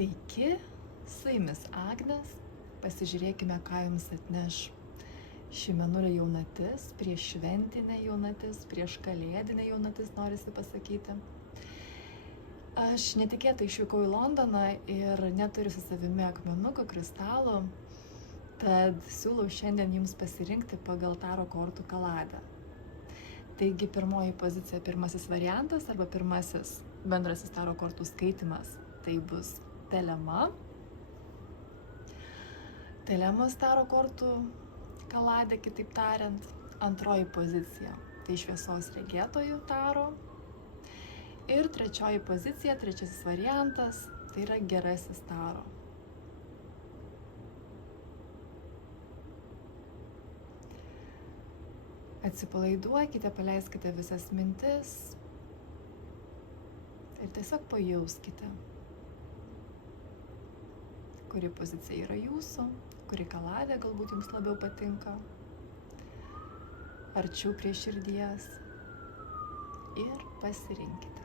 Sveiki, su jumis Agnės. Pasižiūrėkime, ką jums atneš ši mėnulio jaunatis, prieš šventinė jaunatis, prieš kalėdinė jaunatis, norisi pasakyti. Aš netikėtai išvykau į Londoną ir neturiu su savimi akmenukų, kristalų, tad siūlau šiandien jums pasirinkti pagal taro kortų kaladę. Taigi pirmoji pozicija, pirmasis variantas arba pirmasis bendrasis taro kortų skaitimas, tai bus Telema. Telemos taro kortų kaladė, kitaip tariant. Antroji pozicija, tai šviesos regėtojų taro. Ir trečioji pozicija, trečiasis variantas, tai yra gerasis taro. Atsipalaiduokite, paleiskite visas mintis ir tiesiog pajauskite, kuri pozicija yra jūsų, kuri kaladė galbūt jums labiau patinka, arčiau prie širdies ir pasirinkite.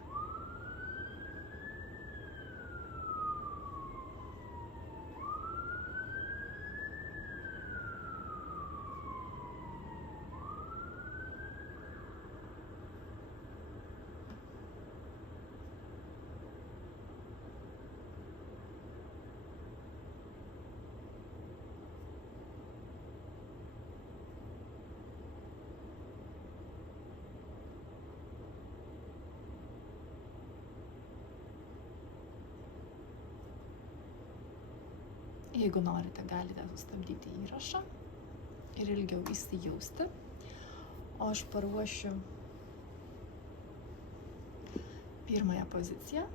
Jeigu norite, galite sustabdyti įrašą ir ilgiau įsijausti, o aš paruošiu pirmąją poziciją.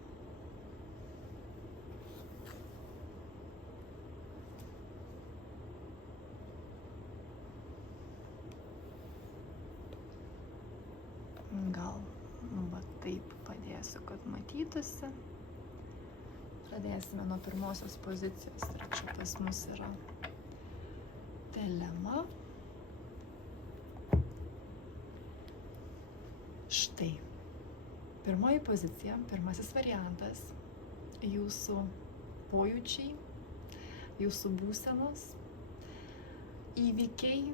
Gal va taip padėsiu, kad matytųsi. Pradėsime nuo pirmosios pozicijos ir čia pas mus yra Telema. Štai, pirmoji pozicija, pirmasis variantas, jūsų pojūčiai, jūsų būsenos, įvykiai,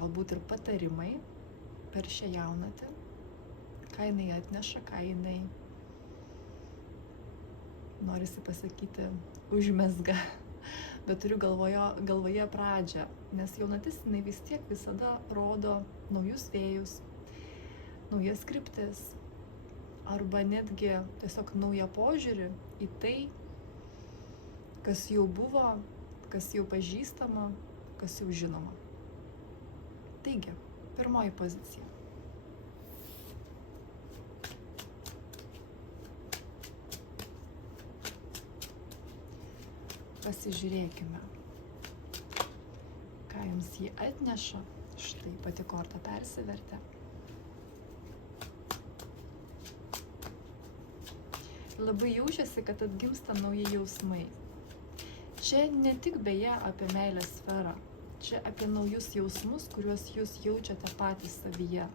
galbūt ir patarimai per šią jaunatį, ką jinai atneša, ką jinai, norisi pasakyti, užmezga, bet turiu galvoje pradžią, nes jaunatis jinai vis tiek visada rodo naujus vėjus, naujas kryptis, arba netgi tiesiog naują požiūrį į tai, kas jau buvo, kas jau pažįstama, kas jau žinoma. Taigi, pirmoji pozicija. Pasižiūrėkime, ką jums jį atneša. Štai pati korta persivertė. Labai jaučiasi, kad atgimsta nauji jausmai. Čia ne tik beje apie meilės sferą, čia apie naujus jausmus, kuriuos jūs jaučiate patys savyje.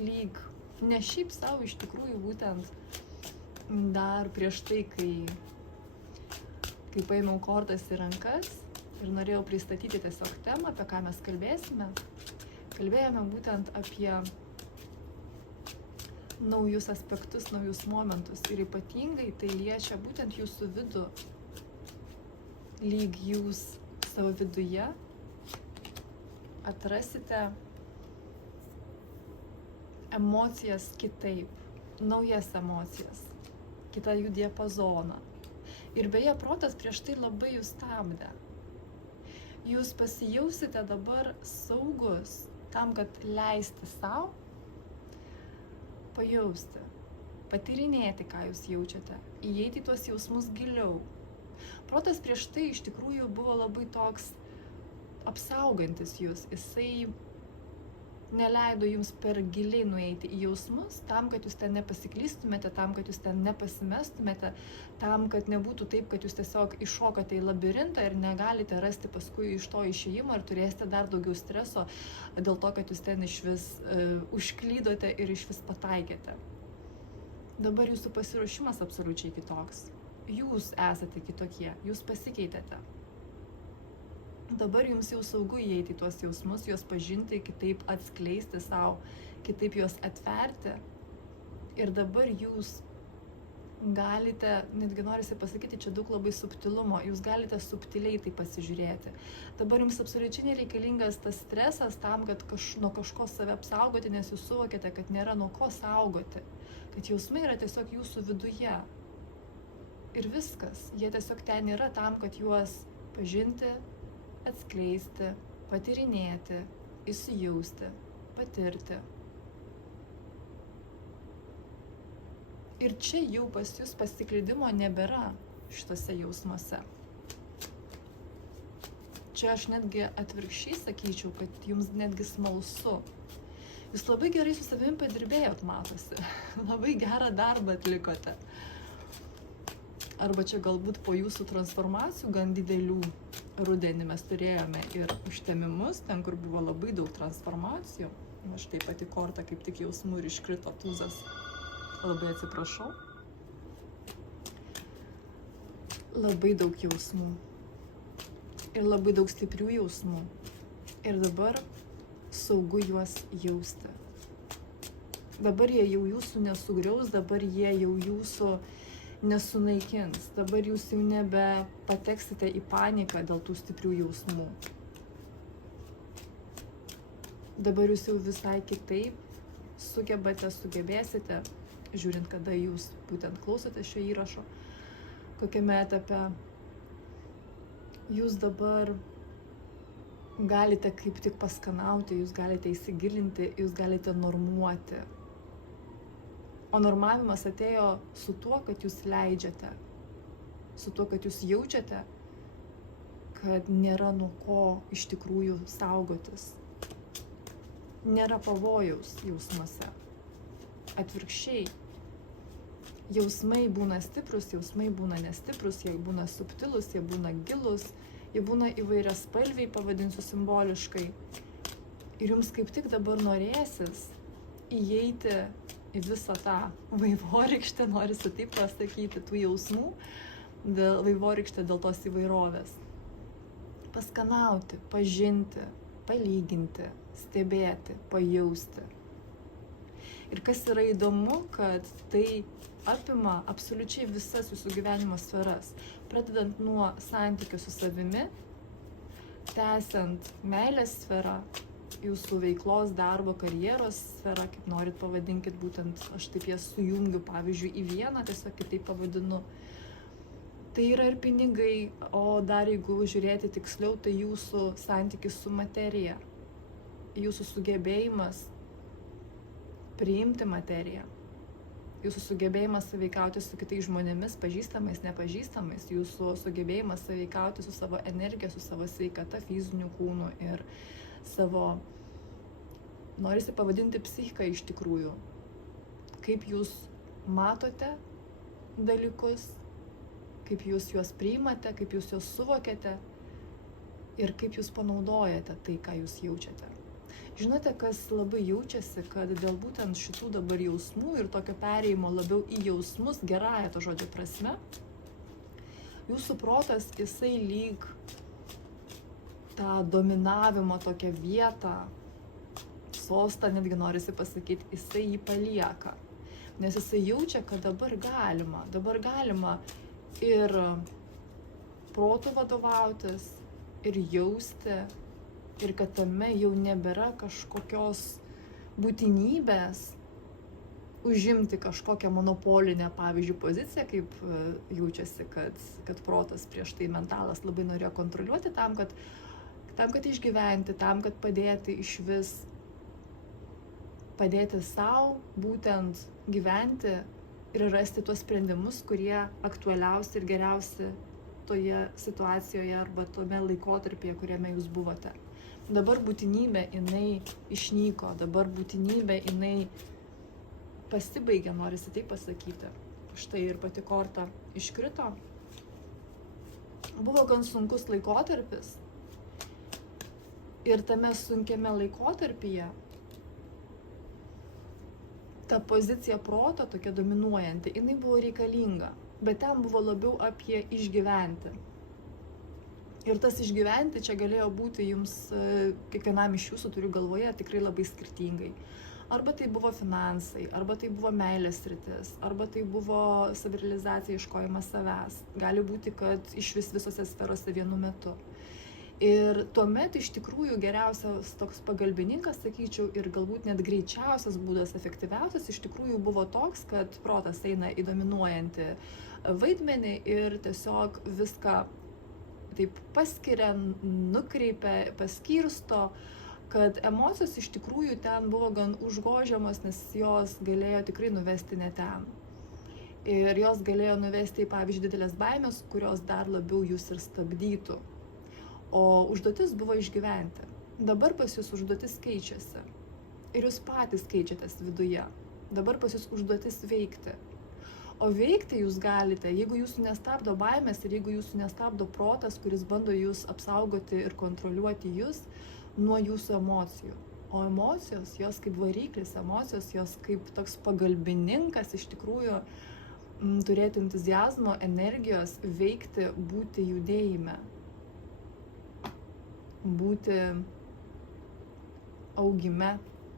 Lyg ne šiaip savo iš tikrųjų būtent dar prieš tai, kai paėmiau kortas į rankas ir norėjau pristatyti tiesiog temą, apie ką mes kalbėsime, kalbėjome būtent apie naujus aspektus, naujus momentus ir ypatingai tai liečia būtent jūsų vidų, lyg jūs savo viduje atrasite emocijas kitaip, naujas emocijas, kitą jų diapazoną. Ir beje, protas prieš tai labai jūs stabdė. Jūs pasijausite dabar saugus tam, kad leisti savo pajausti, patyrinėti, ką jūs jaučiate, įeiti į tuos jausmus giliau. Protas prieš tai iš tikrųjų buvo labai toks apsaugantis jūs. Jisai neleido jums per giliai nueiti į jausmus, tam, kad jūs ten nepasiklystumėte, tam, kad jūs ten nepasimestumėte, tam, kad nebūtų taip, kad jūs tiesiog iššokate į labirintą ir negalite rasti paskui iš to išėjimo ir turėsite dar daugiau streso dėl to, kad jūs ten iš vis užklydote ir iš vis pataikėte. Dabar jūsų pasiruošimas absoliučiai kitoks. Jūs esate kitokie, jūs pasikeitėte. Dabar jums jau saugu įeiti į tuos jausmus, juos pažinti, kitaip atskleisti savo, kitaip juos atverti. Ir dabar jūs galite, netgi norisi pasakyti, čia daug labai subtilumo, jūs galite subtiliai tai pasižiūrėti. Dabar jums absoliučiai nereikalingas tas stresas tam, kad nuo kažko save apsaugoti, nes jūs suvokėte, kad nėra nuo ko saugoti, kad jausmai yra tiesiog jūsų viduje. Ir viskas, jie tiesiog ten yra tam, kad juos pažinti, atskleisti, patyrinėti, įsijausti, patirti. Ir čia jau pas jūs pasiklydimo nebėra šitose jausmuose. Čia aš netgi atvirkščiai sakyčiau, kad jums netgi smalsu. Jūs labai gerai su savimi padirbėjot, matosi. Labai gerą darbą atlikote. Arba čia galbūt po jūsų transformacijų gan didelių rudenį mes turėjome ir užtemimus, ten kur buvo labai daug transformacijų. Aš taip pat į kortą kaip tik jausmų ir iškrito tūzas. Labai atsiprašau. Labai daug jausmų. Ir labai daug stiprių jausmų. Ir dabar saugu juos jausti. Dabar jie jau jūsų nesugriaus, dabar jie jau jūsų nesunaikins. Dabar jūs jau nebe pateksite į paniką dėl tų stiprių jausmų. Dabar jūs jau visai kitaip sugebėsite, žiūrint, kada jūs būtent klausote šio įrašo, kokiame etape, jūs dabar galite kaip tik paskanauti, jūs galite įsigilinti, jūs galite normuoti. O normavimas atėjo su tuo, kad jūs leidžiate, su tuo, kad jūs jaučiate, kad nėra nuo ko iš tikrųjų saugotis. Nėra pavojaus jausmuose. Atvirkščiai. Jausmai būna stiprus, jausmai būna nestiprus, jie būna subtilus, jie būna gilus, jie būna įvairiaspalviai, pavadinsiu simboliškai. Ir jums kaip tik dabar norėsis įeiti į visą tą vaivorykštę, norisi taip pasakyti, tų jausmų, vaivorykštę dėl tos įvairovės. Paskanauti, pažinti, palyginti, stebėti, pajausti. Ir kas yra įdomu, kad tai apima absoliučiai visas jūsų gyvenimo sferas, pradedant nuo santykių su savimi, tęsiant meilės sferą, jūsų veiklos, darbo, karjeros sferą, kaip norit pavadinkit, būtent aš taip jas sujungiu, pavyzdžiui, į vieną, tiesiog kitaip pavadinu. Tai yra ir pinigai, o dar jeigu žiūrėti tiksliau, tai jūsų santykis su materija, jūsų sugebėjimas priimti materiją, jūsų sugebėjimas sąveikauti su kitais žmonėmis, pažįstamais, nepažįstamais, jūsų sugebėjimas sąveikauti su savo energija, su savo sveikata, fiziniu kūnu ir savo, norisi pavadinti psichiką iš tikrųjų. Kaip jūs matote dalykus, kaip jūs juos priimate, kaip jūs juos suvokiate ir kaip jūs panaudojate tai, ką jūs jaučiate. Žinote, kas labai jaučiasi, kad dėl būtent šitų dabar jausmų ir tokio perėjimo labiau į jausmus, gerąją to žodžio prasme, jūsų protas, jisai lyg tą dominavimo tokią vietą, sostą, netgi norisi pasakyti, jisai jį palieka. Nes jisai jaučia, kad dabar galima ir protų vadovautis, ir jausti, ir kad tame jau nebėra kažkokios būtinybės užimti kažkokią monopolinę, pavyzdžiui, poziciją, kaip jaučiasi, kad protas prieš tai mentalas labai norėjo kontroliuoti tam, kad išgyventi, tam, kad padėti išvis, padėti savo būtent gyventi ir rasti tuos sprendimus, kurie aktualiausi ir geriausi toje situacijoje arba tome laikotarpyje, kuriame jūs buvote. Dabar būtinybė jinai išnyko, dabar būtinybė jinai pasibaigė, norisi taip pasakyti. Štai ir pati korta iškrito. Buvo gan sunkus laikotarpis. Ir tame sunkiame laikotarpyje ta pozicija proto, tokia dominuojanti, jinai buvo reikalinga, bet ten buvo labiau apie išgyventi. Ir tas išgyventi čia galėjo būti jums, kiekvienam iš jūsų turiu galvoje, tikrai labai skirtingai. Arba tai buvo finansai, arba tai buvo meilės sritis, arba tai buvo savirealizacija, ieškojimas savęs. Gali būti, kad iš visose sferose vienu metu. Ir tuomet iš tikrųjų geriausias toks pagalbininkas, sakyčiau, ir galbūt net greičiausias būdas, efektyviausias, iš tikrųjų buvo toks, kad protas eina į dominuojantį vaidmenį ir tiesiog viską taip paskiria, nukreipia, paskirsto, kad emocijos iš tikrųjų ten buvo gan užgožiamos, nes jos galėjo tikrai nuvesti ne ten. Ir jos galėjo nuvesti į, pavyzdžiui, didelės baimės, kurios dar labiau jūs ir stabdytų. O užduotis buvo išgyventi. Dabar pas jūs užduotis keičiasi. Ir jūs patys keičiatės viduje. Dabar pas jūs užduotis veikti. O veikti jūs galite, jeigu jūsų nestabdo baimės ir jeigu jūsų nestabdo protas, kuris bando jūs apsaugoti ir kontroliuoti jūs nuo jūsų emocijų. O emocijos, jos kaip variklis, emocijos, jos kaip toks pagalbininkas iš tikrųjų turėti entuziazmo, energijos, veikti, būti judėjime. Būti augime,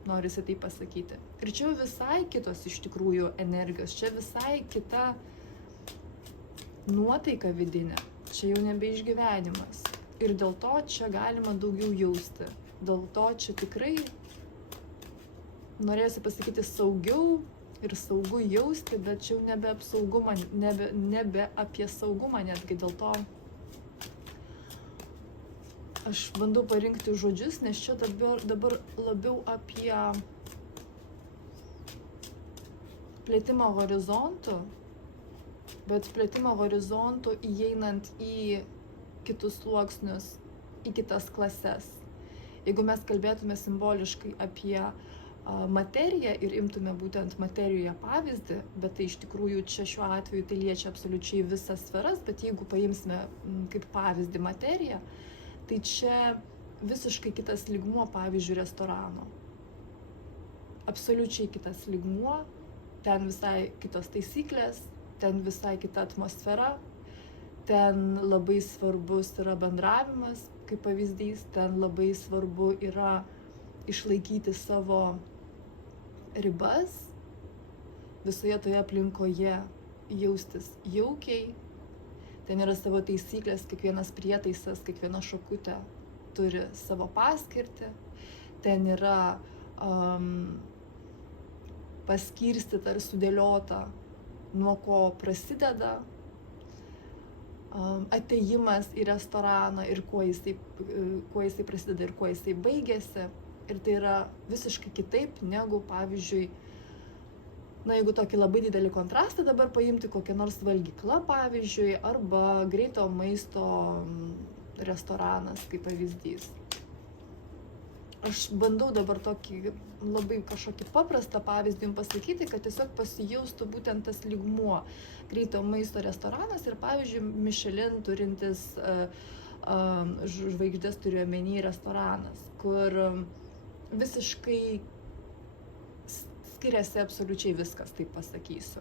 norisi tai pasakyti. Ir čia visai kitos iš tikrųjų energijos, čia visai kita nuotaika vidinė, čia jau nebe išgyvenimas. Ir dėl to čia galima daugiau jausti. Dėl to čia tikrai norėjusi pasakyti saugiau ir saugu jausti, bet čia jau nebe apsaugumą, nebe apie saugumą netgi dėl to. Aš bandau parinkti žodžius, nes čia dabar labiau apie plėtimą horizontų, bet plėtimą horizontų įeinant į kitus sluoksnius, į kitas klases. Jeigu mes kalbėtume simboliškai apie materiją ir imtume būtent materijoje pavyzdį, bet tai iš tikrųjų čia šiuo atveju tai liečia absoliučiai visas sferas, bet jeigu paimsime kaip pavyzdį materiją, tai čia visiškai kitas lygmuo, pavyzdžiui, restorano. Absoliučiai kitas lygmuo, ten visai kitos taisyklės, ten visai kita atmosfera, ten labai svarbus yra bendravimas, kaip pavyzdys, ten labai svarbu yra išlaikyti savo ribas, visoje toje aplinkoje jaustis jaukiai. Ten yra savo taisyklės, kiekvienas prietaisas, kiekviena šakutė turi savo paskirtį. Ten yra paskirstyta ir sudėliota, nuo ko prasideda atėjimas į restoraną ir kuo jisai prasideda ir kuo jisai baigėsi. Ir tai yra visiškai kitaip negu, pavyzdžiui, jeigu tokį labai didelį kontrastą dabar paimti kokią nors valgykla, pavyzdžiui, arba greito maisto restoranas, kaip pavyzdys. Aš bandau dabar tokį labai kažkokį paprastą pavyzdį jums pasakyti, kad tiesiog pasijaustų būtent tas lygmuo. Greito maisto restoranas ir, pavyzdžiui, Michelin turintis žvaigždės turiu omeny restoranas, kur visiškai skiriasi absoliučiai viskas, taip pasakysiu.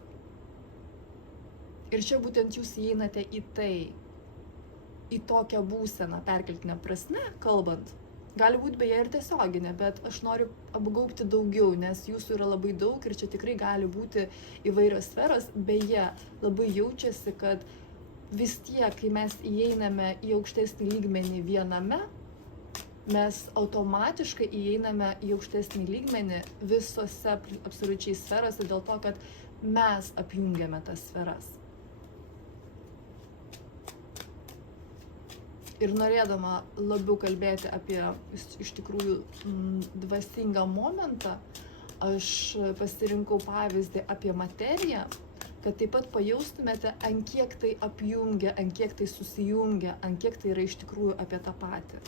Ir čia būtent jūs įeinate į tai, į tokią būseną, perkeltinę prasme, kalbant. Gali būti beje ir tiesioginė, bet aš noriu apgaubti daugiau, nes jūsų yra labai daug ir čia tikrai gali būti įvairios sferos. Beje, labai jaučiasi, kad vis tiek, kai mes įeiname į aukštesnį lygmenį viename, mes automatiškai įeiname į aukštesnį lygmenį visose absoliučiai sferose dėl to, kad mes apjungiame tas sferas. Ir norėdama labiau kalbėti apie iš tikrųjų dvasingą momentą, aš pasirinkau pavyzdį apie materiją, kad taip pat pajaustumėte, ant kiek tai apjungia, ant kiek tai susijungia, ant kiek tai yra iš tikrųjų apie tą patį.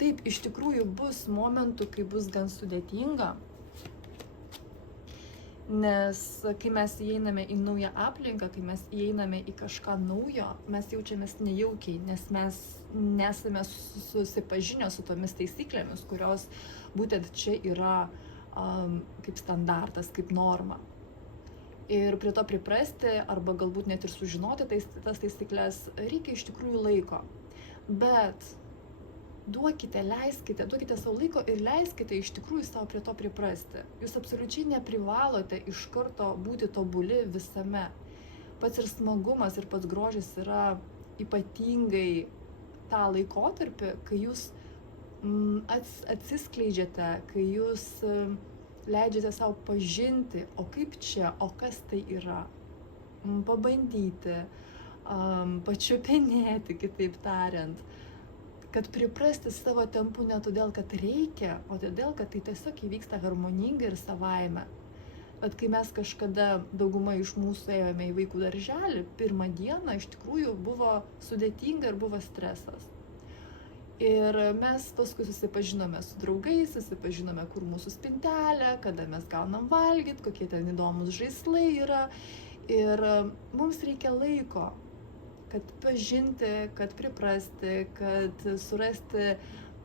Taip, iš tikrųjų bus momentų, kai bus gan sudėtinga, nes kai mes įeiname į naują aplinką, kai mes įeiname į kažką naujo, mes jaučiamės nejaukiai, nes mes nesame susipažinę su tomis taisyklėmis, kurios būtent čia yra kaip standartas, kaip norma. Ir prie to priprasti, arba galbūt net ir sužinoti tas taisyklės, reikia iš tikrųjų laiko. Bet duokite savo laiko ir leiskite iš tikrųjų savo prie to priprasti. Jūs absoliučiai neprivalote iš karto būti tobuli visame. Pats ir smagumas, ir pats grožis yra ypatingai tą laikotarpį, kai jūs atsiskleidžiate, kai jūs leidžiate savo pažinti, o kaip čia, o kas tai yra. Pabandyti, pačiupinėti, kitaip tariant. Kad priprasti savo tempu ne todėl, kad reikia, o todėl, kad tai tiesiog įvyksta harmoningai ir savaime. Bet kai mes kažkada, dauguma iš mūsų ėjome į vaikų darželį, pirmą dieną iš tikrųjų buvo sudėtinga ir buvo stresas. Ir mes paskui susipažinome su draugais, susipažinome, kur mūsų spintelė, kada mes gaunam valgyti, kokie ten įdomus žaislai yra. Ir mums reikia laiko, kad pažinti, kad priprasti, kad surasti,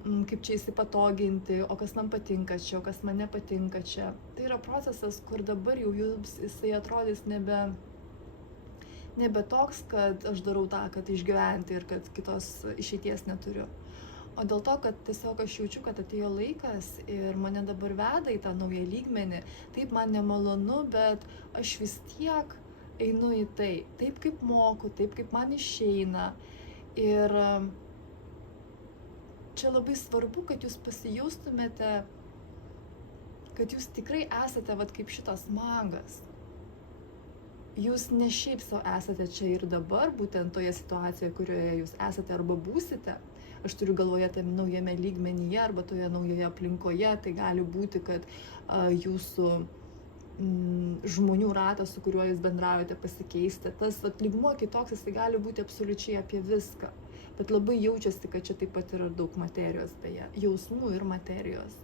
kaip čia įsipatoginti, o kas man patinka čia, o kas man nepatinka čia. Tai yra procesas, kur dabar jau jums jisai atrodys nebe toks, kad aš darau tą, kad išgyventi ir kad kitos išeities neturiu. O dėl to, kad tiesiog aš jaučiu, kad atėjo laikas ir mane dabar veda į tą naują lygmenį. Taip, man nemalonu, bet aš vis tiek einu į tai, taip kaip moku, taip kaip man išeina. Ir čia labai svarbu, kad jūs pasijaustumėte, kad jūs tikrai esate kaip šitas magas. Jūs ne šiaip savo esate čia ir dabar, būtent toje situacijoje, kurioje jūs esate arba būsite. Aš turiu galvoje tame naujame lygmenyje arba toje naujoje aplinkoje. Tai gali būti, kad jūsų žmonių ratas, su kuriuo jūs bendraujate, pasikeisti. Tas lygmuo kitoks, jis gali būti absoliučiai apie viską. Bet labai jaučiasi, kad čia taip pat yra daug materijos, beje, jausmų ir materijos.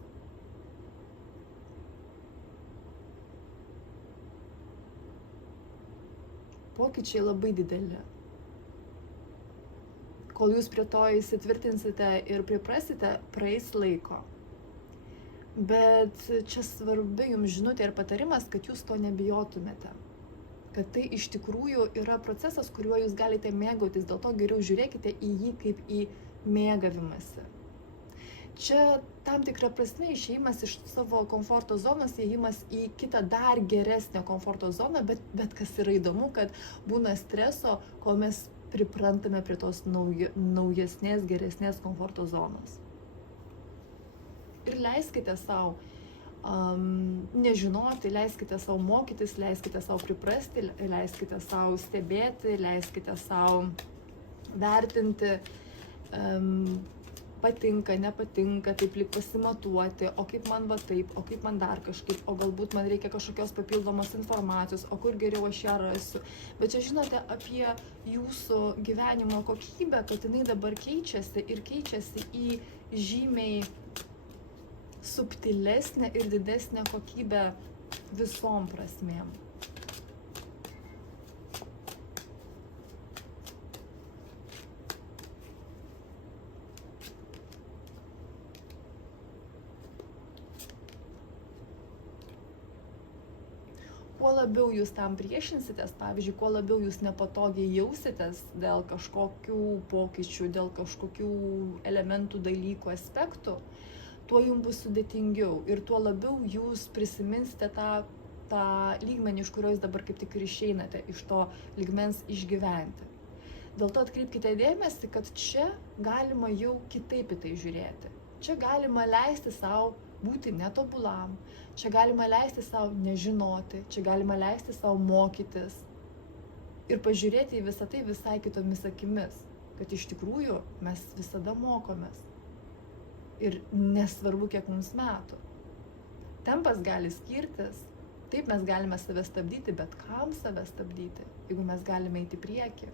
Pokyčiai labai dideli. Kol jūs prie to įsitvirtinsite ir priprasite, praeis laiko. Bet čia svarbi jums žinutė ir patarimas, kad jūs to nebijotumėte. Kad tai iš tikrųjų yra procesas, kuriuo jūs galite mėgautis, dėl to geriau žiūrėkite į jį kaip į mėgavimąsi. Čia tam tikra prasme išėjimas iš savo komforto zonos, įėjimas į kitą dar geresnę komforto zoną, bet kas yra įdomu, kad būna streso, kol mes priprantame prie tos naujesnės, geresnės komforto zonos. Ir leiskite savo nežinoti, leiskite savo mokytis, leiskite savo priprasti, leiskite savo stebėti, leiskite savo vertinti, patinka, nepatinka, taip lyg pasimatuoti, o kaip man va taip, o kaip man dar kažkaip, o galbūt man reikia kažkokios papildomos informacijos, o kur geriau aš ją rasiu. Bet čia žinote apie jūsų gyvenimo kokybę, kad jinai dabar keičiasi ir keičiasi į žymiai subtilesnę ir didesnę kokybę visom prasmėm. Kuo labiau jūs tam priešinsitės, pavyzdžiui, kuo labiau jūs nepatogiai jausitės dėl kažkokių pokyčių, dėl kažkokių elementų, dalykų, aspektų, tuo jums bus sudėtingiau ir tuo labiau jūs prisiminsite tą lygmenį, iš kurio jūs dabar kaip tik ir išeinate, iš to lygmens išgyventi. Dėl to atkreipkite dėmesį, kad čia galima jau kitaip į tai žiūrėti. Čia galima leisti savo būti netobulam, čia galima leisti savo nežinoti, čia galima leisti savo mokytis ir pažiūrėti į visą tai visai kitomis akimis, kad iš tikrųjų mes visada mokomės. Ir nesvarbu, kiek mums metų. Tempas gali skirtis, taip mes galime save stabdyti, bet kam save stabdyti, jeigu mes galime eiti į priekį.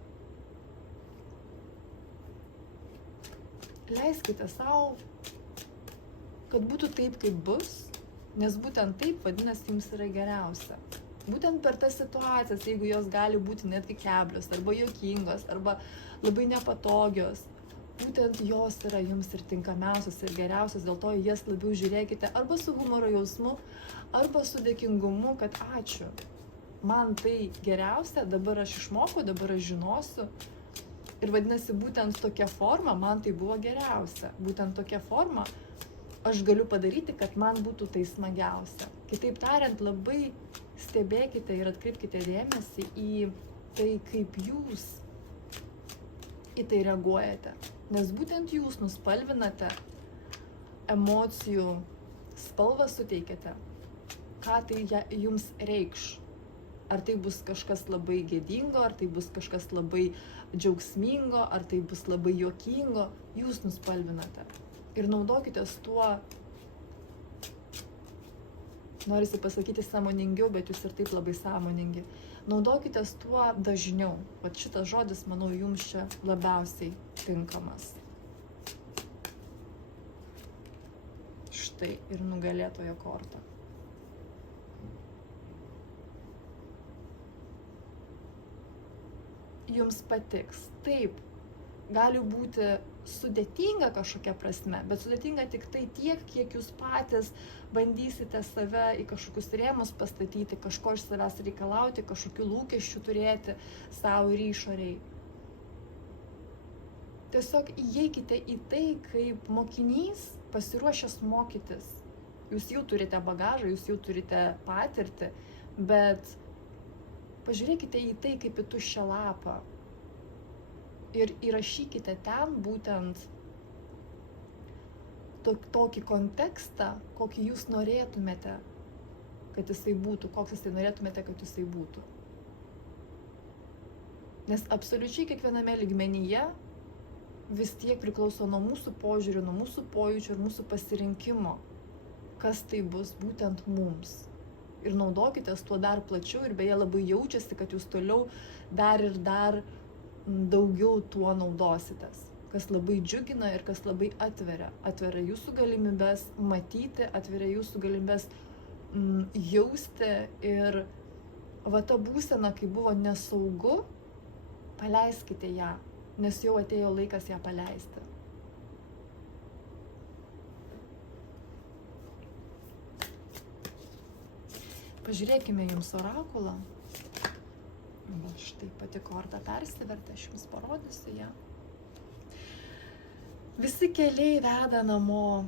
leiskite savo, kad būtų taip, kaip bus, nes būtent taip, vadinasi, jums yra geriausia. Būtent per tas situacijas, jeigu jos gali būti netgi keblios, arba juokingos, arba labai nepatogios, būtent jos yra jums ir tinkamiausios ir geriausios, dėl to jas labiau žiūrėkite arba su humoro jausmu, arba su dėkingumu, kad ačiū, man tai geriausia, dabar aš išmokau, dabar aš žinosiu. Ir vadinasi, būtent tokia forma man tai buvo geriausia. Būtent tokia forma aš galiu padaryti, kad man būtų tai smagiausia. Kitaip tariant, labai stebėkite ir atkreipkite dėmesį į tai, kaip jūs į tai reaguojate. Nes būtent jūs nuspalvinate emocijų spalvą, suteikiate, ką tai jums reikš. Ar tai bus kažkas labai gėdingo, ar tai bus kažkas labai džiaugsmingo, ar tai bus labai juokingo, jūs nuspalvinate. Ir naudokitės tuo, norisi pasakyti sąmoningiau, bet jūs ir taip labai sąmoningi. Naudokitės tuo dažniau. Vat šitas žodis, manau, jums čia labiausiai tinkamas. Štai ir nugalėtojo korta. Jums patiks. Taip, gali būti sudėtinga kažkokia prasme, bet sudėtinga tik tai tiek, kiek jūs patys bandysite save į kažkokius rėmus pastatyti, kažko iš savęs reikalauti, kažkokių lūkesčių turėti savo ir išoriai. Tiesiog įeikite į tai kaip mokinys pasiruošęs mokytis. Jūs jau turite bagažą, jūs jau turite patirtį, bet pažiūrėkite į tai kaip į tuščią lapą ir įrašykite ten būtent tokį kontekstą, kokį jūs norėtumėte, kad jisai būtų, koks jisai norėtumėte, kad jisai būtų. Nes absoliučiai kiekviename lygmenyje vis tiek priklauso nuo mūsų požiūrių, nuo mūsų pojūčių ir mūsų pasirinkimo, kas tai bus būtent mums. Ir naudokitės tuo dar plačiau ir beje labai jaučiasi, kad jūs toliau dar ir dar daugiau tuo naudositės, kas labai džiugina ir kas labai atveria jūsų galimybės matyti, atveria jūsų galimybės jausti ir va ta būsena, kai buvo nesaugu, paleiskite ją, nes jau atėjo laikas ją paleisti. Pažiūrėkime jums orakulą. Va, štai pati korta persivertė, aš jums parodysiu ją. Visi keliai veda namo.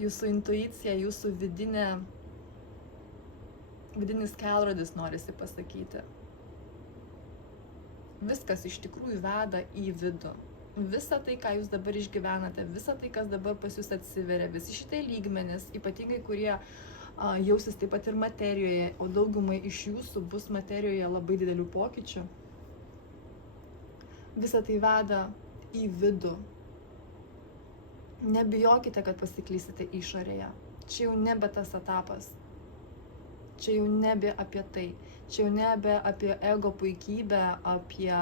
Jūsų intuicija, jūsų vidinis kelrodis norisi pasakyti. Viskas iš tikrųjų veda į vidų. Visa tai, ką jūs dabar išgyvenate, visa tai, kas dabar pas jūs atsiveria, visi šitai lygmenys, ypatingai kurie jausis taip pat ir materijoje, o daugumai iš jūsų bus materijoje labai didelių pokyčių. Visa tai veda į vidų. Nebijokite, kad pasiklysite išorėje. Čia jau nebe tas etapas. Čia jau nebe apie tai. Čia jau nebe apie ego puikybę, apie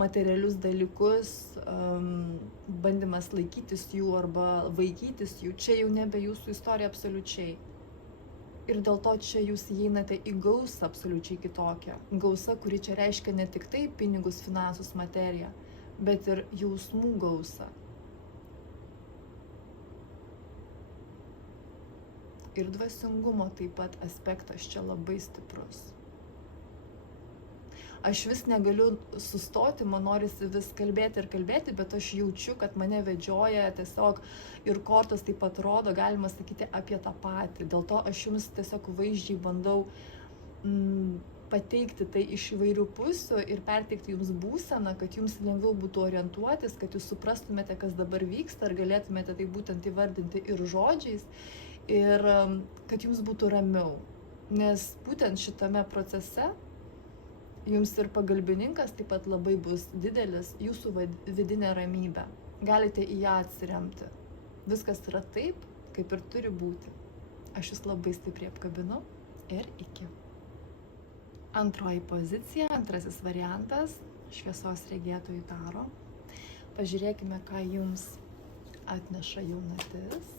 materialius dalykus, bandymas laikytis jų arba vaikytis jų. Čia jau nebe jūsų istorija absoliučiai. Ir dėl to čia jūs įeinate į gausą absoliučiai kitokią. Gausa, kuri čia reiškia ne tik tai pinigus, finansus, materiją, bet ir jausmų gausą. Ir dvasingumo taip pat aspektas čia labai stiprus. Aš vis negaliu sustoti, man norisi vis kalbėti ir kalbėti, bet aš jaučiu, kad mane vedžioja tiesiog ir kortos taip pat rodo, galima sakyti, apie tą patį. Dėl to aš jums tiesiog vaizdžiai bandau pateikti tai iš įvairių pusių ir perteikti jums būseną, kad jums lengviau būtų orientuotis, kad jūs suprastumėte, kas dabar vyksta, ir galėtumėte tai būtent įvardinti ir žodžiais, ir kad jums būtų ramiau. Nes būtent šitame procese jums ir pagalbininkas taip pat labai bus didelis, jūsų vidinė ramybė. Galite į ją atsiremti. Viskas yra taip, kaip ir turi būti. Aš jūs labai stipriai apkabinu ir iki. Antroji pozicija, antrasis variantas, šviesos regėtojų taro. Pažiūrėkime, ką jums atneša jaunatis.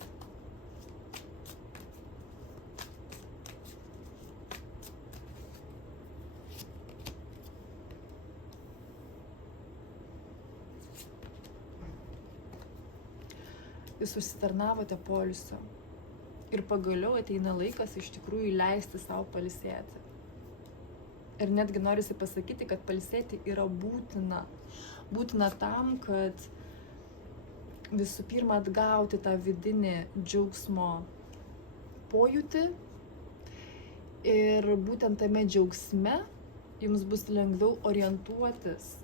Jūs užsitarnavote poilsio ir pagaliau ateina laikas iš tikrųjų leisti savo pailsėti. Ir netgi norisi pasakyti, kad pailsėti yra būtina. Būtina tam, kad visų pirma atgauti tą vidinį džiaugsmo pojūtį ir būtent tame džiaugsme jums bus lengviau orientuotis,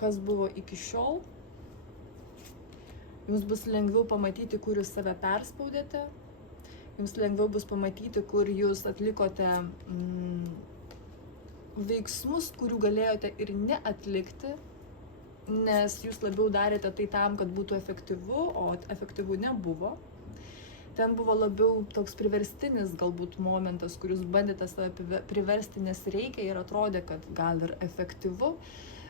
kas buvo iki šiol. Jums bus lengviau pamatyti, kur jūs save perspaudėte. Jums lengviau bus pamatyti, kur jūs atlikote veiksmus, kurių galėjote ir neatlikti, nes jūs labiau darėte tai tam, kad būtų efektyvu, o efektyvu nebuvo. Ten buvo labiau toks priverstinis galbūt momentas, kur jūs bandėte save priversti, nes reikia ir atrodė, kad gal ir efektyvu.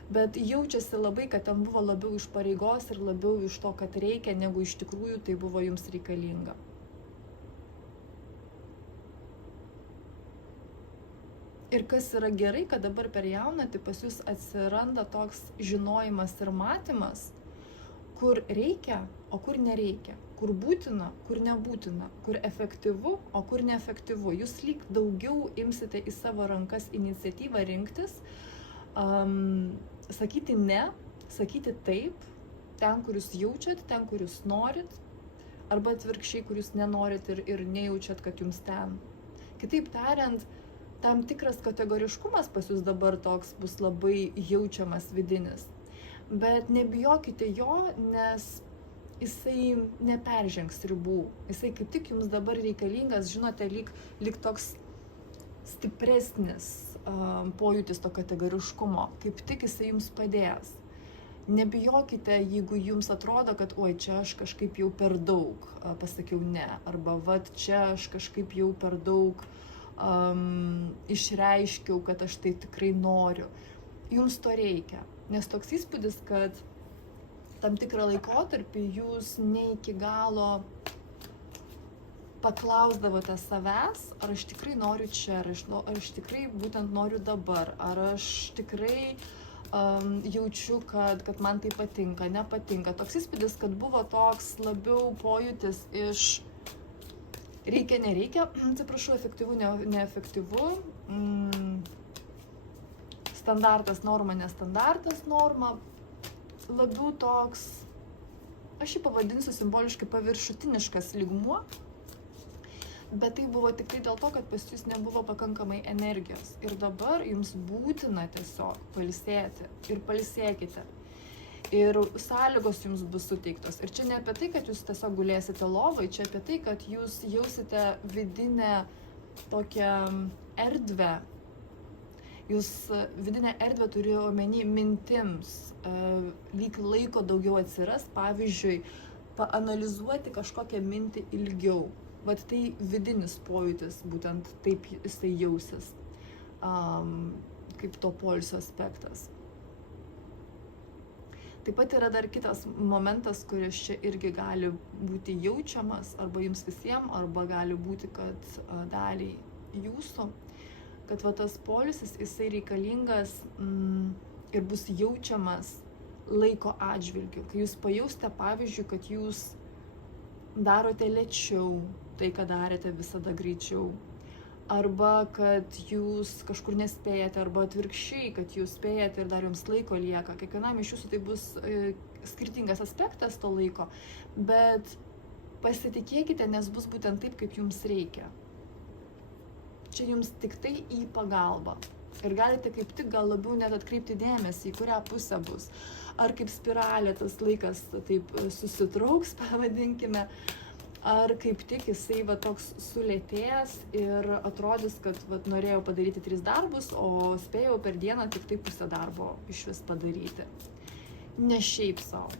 Bet jaučiasi labai, kad ten buvo labiau iš pareigos ir labiau iš to, kad reikia, negu iš tikrųjų tai buvo jums reikalinga. Ir kas yra gerai, kad dabar per jaunatį pas jūs atsiranda toks žinojimas ir matymas, kur reikia, o kur nereikia, kur būtina, kur nebūtina, kur efektyvu, o kur neefektyvu. Jūs lyg daugiau imsite į savo rankas iniciatyvą rinktis, sakyti ne, sakyti taip, ten, kur jūs jaučiat, ten, kur jūs norit, arba atvirkščiai, kur jūs nenorit ir nejaučiat, kad jums ten. Kitaip tariant, tam tikras kategoriškumas pas jūs dabar toks bus labai jaučiamas vidinis. Bet nebijokite jo, nes jisai neperžengs ribų. Jisai kaip tik jums dabar reikalingas, žinote, lyg toks stipresnis pojūtis to kategoriškumo, kaip tik jisai jums padės. Nebijokite, jeigu jums atrodo, kad oi, čia aš kažkaip jau per daug pasakiau ne, arba vat čia aš kažkaip jau per daug išreiškiau, kad aš tai tikrai noriu. Jums to reikia, nes toks įspūdis, kad tam tikrą laikotarpį jūs ne iki galo paklausdavote savęs, ar aš tikrai noriu čia, ar aš tikrai būtent noriu dabar, ar aš tikrai jaučiu, kad man tai patinka, nepatinka. Toks įspūdis, kad buvo toks labiau pojūtis iš reikia, nereikia, atsiprašau, efektyvu, neefektyvu, standartas, norma, nestandartas, norma. Labiau toks, aš jį pavadinsiu simboliškai paviršutiniškas lygmuo, bet tai buvo tik tai dėl to, kad pas jūs nebuvo pakankamai energijos. Ir dabar jums būtina tiesiog pailsėti ir pailsėkite. Ir sąlygos jums bus suteiktos. Ir čia ne apie tai, kad jūs tiesiog gulėsite lovai, čia apie tai, kad jūs jausite vidinę tokią erdvę. Jūs vidinę erdvę turiu omeny mintims, lyg laiko daugiau atsiras, pavyzdžiui, paanalizuoti kažkokią mintį ilgiau. Vat tai vidinis pojūtis, būtent taip jisai jausis, kaip to poilsio aspektas. Taip pat yra dar kitas momentas, kuris čia irgi gali būti jaučiamas, arba jums visiems, arba gali būti, kad daliai jūsų, kad va tas poilsis jisai reikalingas ir bus jaučiamas laiko atžvilgiu. Kai jūs pajausite, pavyzdžiui, kad jūs darote lėčiau, tai, ką darėte visada greičiau, arba kad jūs kažkur nespėjate, arba atvirkščiai, kad jūs spėjate ir dar jums laiko lieka. Kiekvienam iš jūsų tai bus skirtingas aspektas to laiko, bet pasitikėkite, nes bus būtent taip, kaip jums reikia. Čia jums tik tai į pagalbą. Ir galite kaip tik gal labiau net atkreipti dėmesį, į kurią pusę bus. Ar kaip spiralė tas laikas taip susitrauks, pavadinkime, ar kaip tik jisai va toks sulėtės ir atrodys, kad va, norėjau padaryti 3 darbus, o spėjau per dieną tik tai pusę darbo iš vis padaryti. Ne šiaip savo.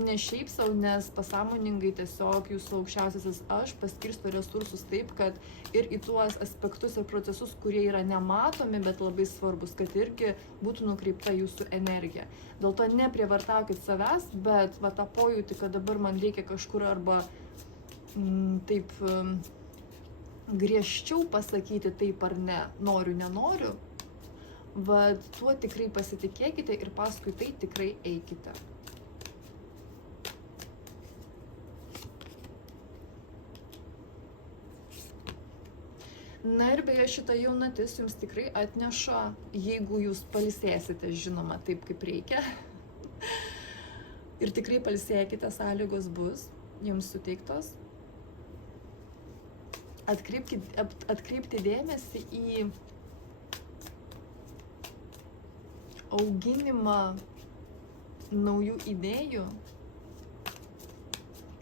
ne šiaip savo, nes pasąmoningai tiesiog jūsų aukščiausiasis aš paskirsto resursus taip, kad ir į tuos aspektus ir procesus, kurie yra nematomi, bet labai svarbus, kad irgi būtų nukreipta jūsų energija. Dėl to neprievartaukit savęs, bet va tą pojūtį, kad dabar man reikia kažkur arba taip griežčiau pasakyti taip ar ne, noriu, nenoriu, va tuo tikrai pasitikėkite ir paskui tai tikrai eikite. Na ir beje, šita jaunatis jums tikrai atneša, jeigu jūs pailsėsite, žinoma, taip kaip reikia. Ir tikrai pailsėkite, sąlygos bus jums suteiktos. Atkreipti dėmesį į auginimą naujų idėjų,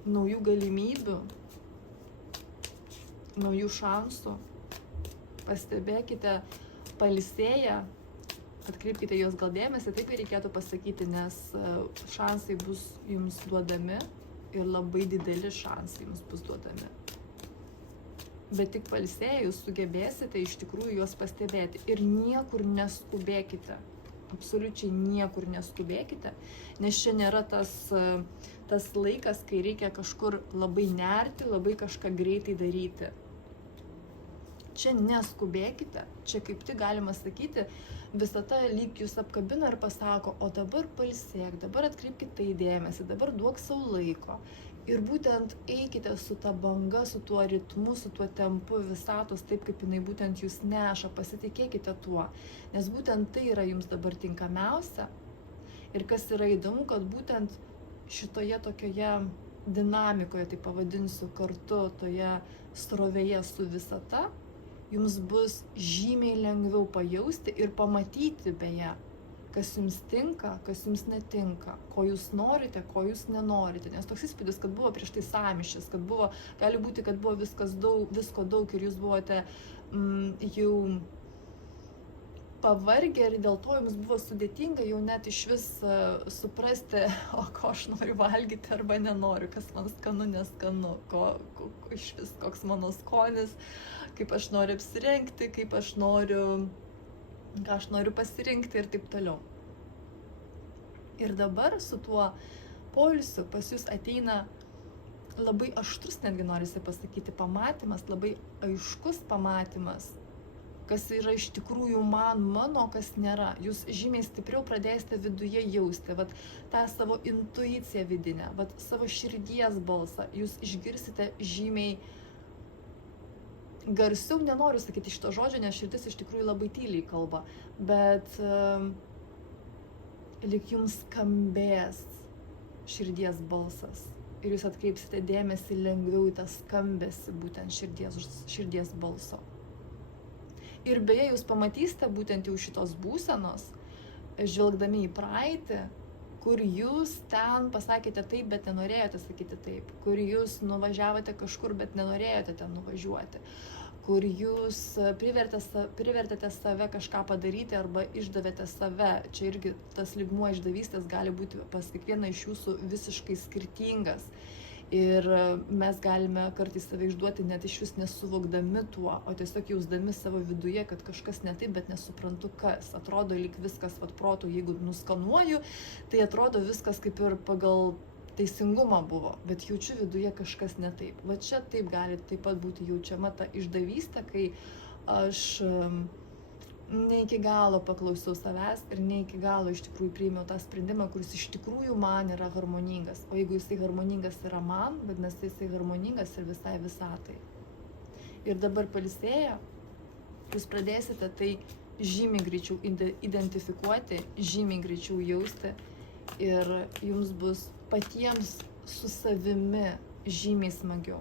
naujų galimybių, naujų šansų. Pastebėkite, pailsėję, atkreipkite juos gal dėmesį, taip ir reikėtų pasakyti, nes šansai bus jums duodami ir labai dideli šansai jums bus duodami. Bet tik pailsėję jūs sugebėsite iš tikrųjų juos pastebėti ir niekur neskubėkite, absoliučiai niekur neskubėkite, nes čia nėra tas laikas, kai reikia kažkur labai nerti, labai kažką greitai daryti. Čia neskubėkite, čia kaip tik galima sakyti, visata lyg jūs apkabina ir pasako, o dabar pailsėk, dabar atkreipkite tai dėmesį, dabar duok savo laiko. Ir būtent eikite su ta banga, su tuo ritmu, su tuo tempu visatos, taip kaip jinai būtent jūs neša, pasitikėkite tuo, nes būtent tai yra jums dabar tinkamiausia. Ir kas yra įdomu, kad būtent šitoje tokioje dinamikoje, tai pavadinsiu kartu, toje srovėje su visata, jums bus žymiai lengviau pajausti ir pamatyti beje, kas jums tinka, kas jums netinka, ko jūs norite, ko jūs nenorite. Nes toks įspūdis, kad buvo prieš tai sąmyšis, kad buvo, gali būti, kad buvo visko daug ir jūs buvote jau pavargę ir dėl to jums buvo sudėtinga jau net iš vis suprasti, o ko aš noriu valgyti arba nenoriu, kas man skanu, neskanu, iš vis koks mano skonis, kaip aš noriu apsirengti, kaip aš noriu, ką aš noriu pasirinkti ir taip toliau. Ir dabar su tuo poilsiu pas jūs ateina labai aštrus, netgi norisi pasakyti, pamatymas, labai aiškus pamatymas, kas yra iš tikrųjų mano, kas nėra. Jūs žymiai stipriau pradėsite viduje jausti, vat tą savo intuiciją vidinę, vat savo širdies balsą, jūs išgirsite žymiai garsiau, nenoriu sakyti šito žodžio, nes širdis iš tikrųjų labai tyliai kalba, bet lyg jums skambės širdies balsas ir jūs atkreipsite dėmesį lengviau į tą skambesį būtent širdies balso. Ir beje, jūs pamatysite būtent jau šitos būsenos, žvelgdami į praeitį, kur jūs ten pasakėte taip, bet nenorėjote sakyti taip, kur jūs nuvažiavote kažkur, bet nenorėjote ten nuvažiuoti, kur jūs privertėte save kažką padaryti arba išdavėte save. Čia irgi tas lygmuo išdavystės gali būti pas kiekvieną iš jūsų visiškai skirtingas. Ir mes galime kartais save išduoti net iš vis nesuvokdami tuo, o tiesiog jausdami savo viduje, kad kažkas ne taip, bet nesuprantu kas. Atrodo lyg viskas vat protų, jeigu nuskanuoju, tai atrodo viskas kaip ir pagal teisingumą buvo, bet jaučiu viduje kažkas ne taip. Va čia taip gali taip pat būti jaučiama ta išdavystė, kai aš ne iki galo paklausiau savęs ir ne iki galo iš tikrųjų priėmiau tą sprendimą, kuris iš tikrųjų man yra harmoningas. O jeigu jisai harmoningas yra man, vadinasi jisai harmoningas ir visai visatai. Ir dabar pailsėję, jūs pradėsite tai žymiai greičiau identifikuoti, žymiai greičiau jausti ir jums bus patiems su savimi žymiai smagiau.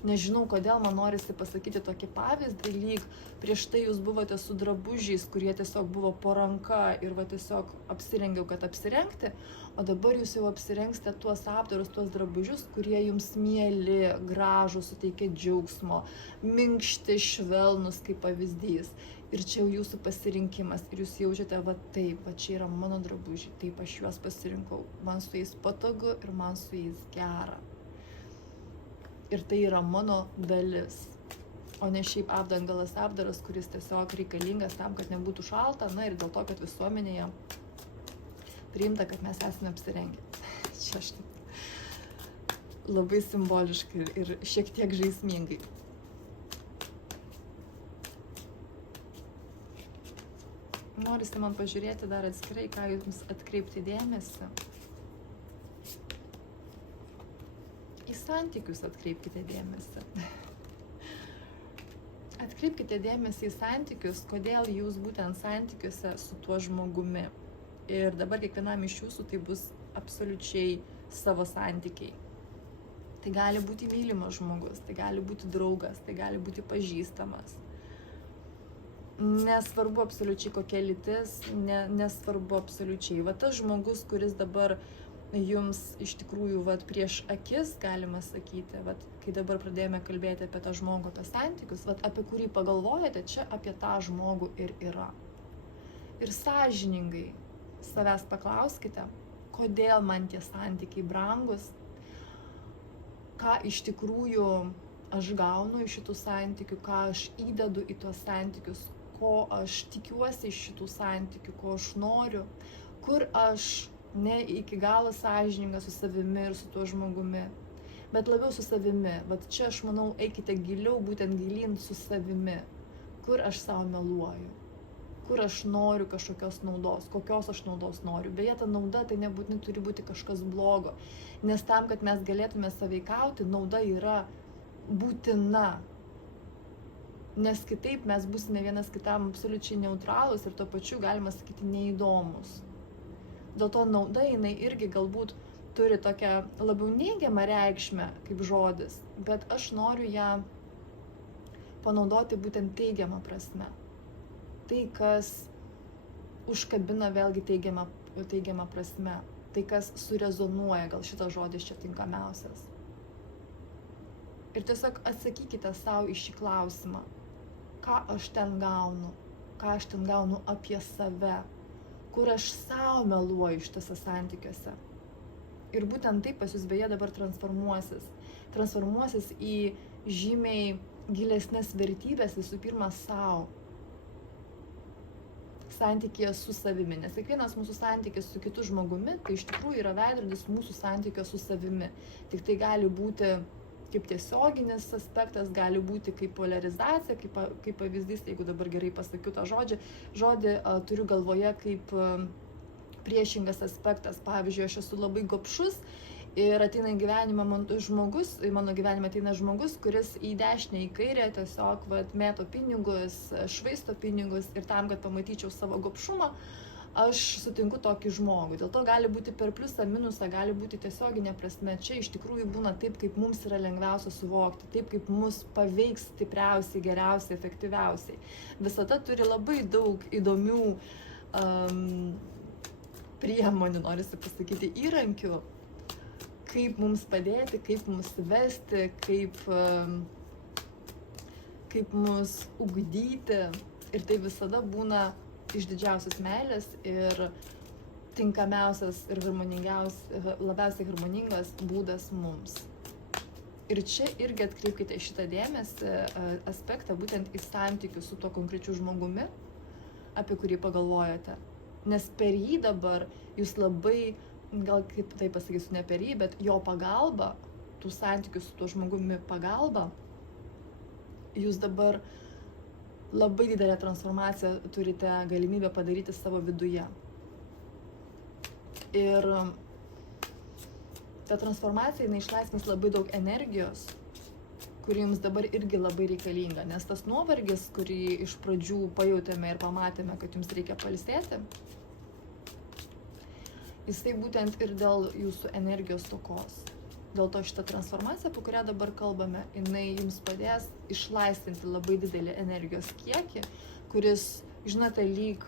Nežinau, kodėl man norisi pasakyti tokį pavyzdį, lyg prieš tai jūs buvote su drabužiais, kurie tiesiog buvo po ranka ir va tiesiog apsirengiau, kad apsirengti, o dabar jūs jau apsirengsite tuos apdarus, tuos drabužius, kurie jums mieli, gražūs, suteikia džiaugsmo, minkšti, švelnus kaip pavyzdys. Ir čia jau jūsų pasirinkimas ir jūs jaučiate, va taip, va čia yra mano drabužiai, taip aš juos pasirinkau, man su jais patogu ir man su jais gera. Ir tai yra mano dalis, o ne šiaip apdaras, kuris tiesiog reikalingas tam, kad nebūtų šalta, na ir dėl to, kad visuomenėje priimta, kad mes esame apsirengę. Čia aš labai simboliškai ir šiek tiek žaismingai. Norisi man pažiūrėti dar atskirai, ką jums atkreipti dėmesį. Į santykius atkreipkite dėmesį. Atkreipkite dėmesį į santykius, kodėl jūs būtent santykiuose su tuo žmogumi. Ir dabar kiekvienam iš jūsų tai bus absoliučiai savo santykiai. Tai gali būti mylimas žmogus, tai gali būti draugas, tai gali būti pažįstamas. Nesvarbu absoliučiai kokia lytis, nesvarbu absoliučiai. Va tas žmogus, kuris dabar jums iš tikrųjų prieš akis, galima sakyti, kai dabar pradėjome kalbėti apie tą žmogų, apie santykius, apie kurį pagalvojate, čia apie tą žmogų ir yra. Ir sąžiningai savęs paklauskite, kodėl man tie santykiai brangus, ką iš tikrųjų aš gaunu iš šitų santykių, ką aš įdedu į tuos santykius, ko aš tikiuosi iš šitų santykių, ko aš noriu, kur aš ne iki galo sąžininga su savimi ir su tuo žmogumi, bet labiau su savimi. Bet čia aš manau, eikite giliau, būtent gilyn su savimi, kur aš savo meluoju, kur aš noriu kažkokios naudos, kokios aš naudos noriu. Beje, ta nauda tai nebūtinai turi būti kažkas blogo, nes tam, kad mes galėtume sąveikauti, nauda yra būtina, nes kitaip mes būsime vienas kitam absoliučiai neutralūs ir tuo pačiu, galima sakyti, neįdomus. Dėl to nauda jinai irgi galbūt turi tokią labiau neigiamą reikšmę kaip žodis, bet aš noriu ją panaudoti būtent teigiamą prasme. Tai, kas užkabina vėlgi teigiamą prasme, tai, kas surezonuoja, gal šitas žodis čia tinkamiausias. Ir tiesiog atsakykite savo į šį klausimą, ką aš ten gaunu apie save, kur aš savo meluoju šitose santykiuose. Ir būtent taip pas jūs beje dabar transformuosis į žymiai gilesnės vertybės visų pirma savo. Santykėje su savimi, nes kiekvienas mūsų santykis su kitu žmogumi, tai iš tikrųjų yra veidrodis mūsų santykio su savimi. Tik tai gali būti kaip tiesioginis aspektas, gali būti kaip polarizacija, kaip pavyzdys, jeigu dabar gerai pasakiau tą žodį turiu galvoje kaip priešingas aspektas. Pavyzdžiui, aš esu labai gobšus ir ateina į gyvenimą mano gyvenime ateina žmogus, kuris į dešinę, į kairę tiesiog mėto pinigus, švaisto pinigus ir tam, kad pamatyčiau savo gobšumą, aš sutinku tokį žmogų. Dėl to gali būti per pliusą, minusą, gali būti tiesioginė prasme. Čia iš tikrųjų būna taip, kaip mums yra lengviausia suvokti, taip, kaip mus paveiks stipriausiai, geriausiai, efektyviausiai. Visata turi labai daug įdomių priemonių, norisi pasakyti, įrankių, kaip mums padėti, kaip mus vesti, kaip mus ugdyti. Ir tai visada būna iš didžiausios meilės ir tinkamiausias ir labiausiai harmoningas būdas mums. Ir čia irgi atkreipkite šitą dėmesį, aspektą būtent į santykius su tuo konkrečiu žmogumi, apie kurį pagalvojate. Nes per jį dabar jūs labai, gal kaip tai pasakysiu, ne per jį, bet jo pagalba, tų santykių su tuo žmogumi pagalba, jūs dabar labai didelę transformaciją turite galimybę padaryti savo viduje. Ir ta transformacija, jinai išlaisvins labai daug energijos, kuri jums dabar irgi labai reikalinga, nes tas nuovargis, kurį iš pradžių pajautėme ir pamatėme, kad jums reikia pailsėti, jisai būtent ir dėl jūsų energijos stokos. Dėl to šita transformacija, apie kurią dabar kalbame, jinai jums padės išlaisvinti labai didelį energijos kiekį, kuris, žinote, lyg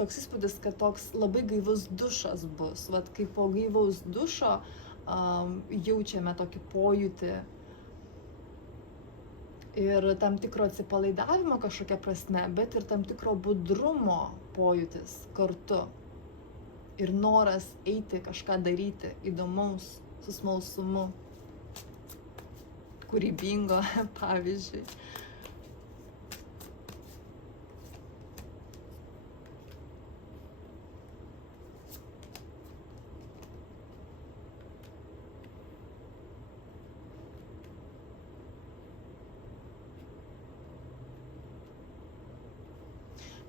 toks įspūdis, kad toks labai gaivus dušas bus. Vat kaip po gaivaus dušo jaučiame tokį pojūtį ir tam tikro atsipalaidavimo kažkokia prasme, bet ir tam tikro budrumo pojūtis kartu. Ir noras eiti kažką daryti įdomaus, su smalsumu, kūrybingo, pavyzdžiui.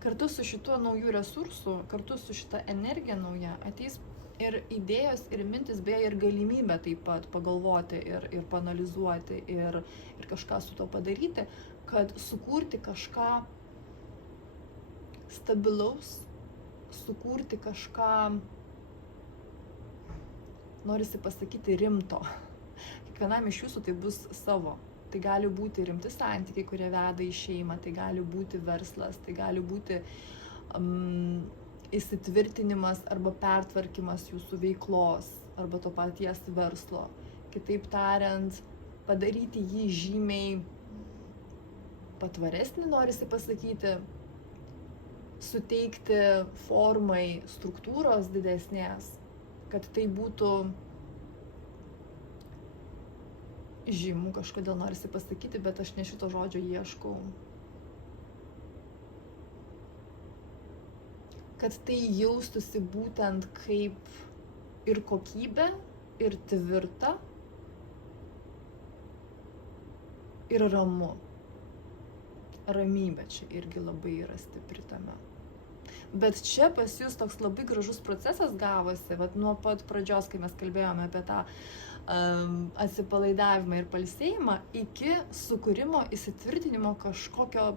Kartu su šituo naujų resursu, kartu su šita energija nauja ateis ir idėjos, ir mintis, beje, ir galimybė taip pat pagalvoti ir paanalizuoti ir kažką su to padaryti, kad sukurti kažką stabilaus, sukurti kažką, norisi pasakyti, rimto. Kiekvienam iš jūsų tai bus savo. Tai gali būti rimti santykiai, kurie veda į šeimą, tai gali būti verslas, tai gali būti įsitvirtinimas arba pertvarkymas jūsų veiklos arba to paties verslo. Kitaip tariant, padaryti jį žymiai patvaresnį, norisi pasakyti, suteikti formai struktūros didesnės, kad tai būtų žymu, kažkodėl norisi pasakyti, bet aš ne šito žodžio ieškau. Kad tai jaustųsi būtent kaip ir kokybė, ir tvirta, ir ramu. Ramybė čia irgi labai yra stipri tame. Bet čia pas jūs toks labai gražus procesas gavosi, vat nuo pat pradžios, kai mes kalbėjome apie tą atsipalaidavimą ir pailsėjimą, iki sukūrimo, įsitvirtinimo kažkokio,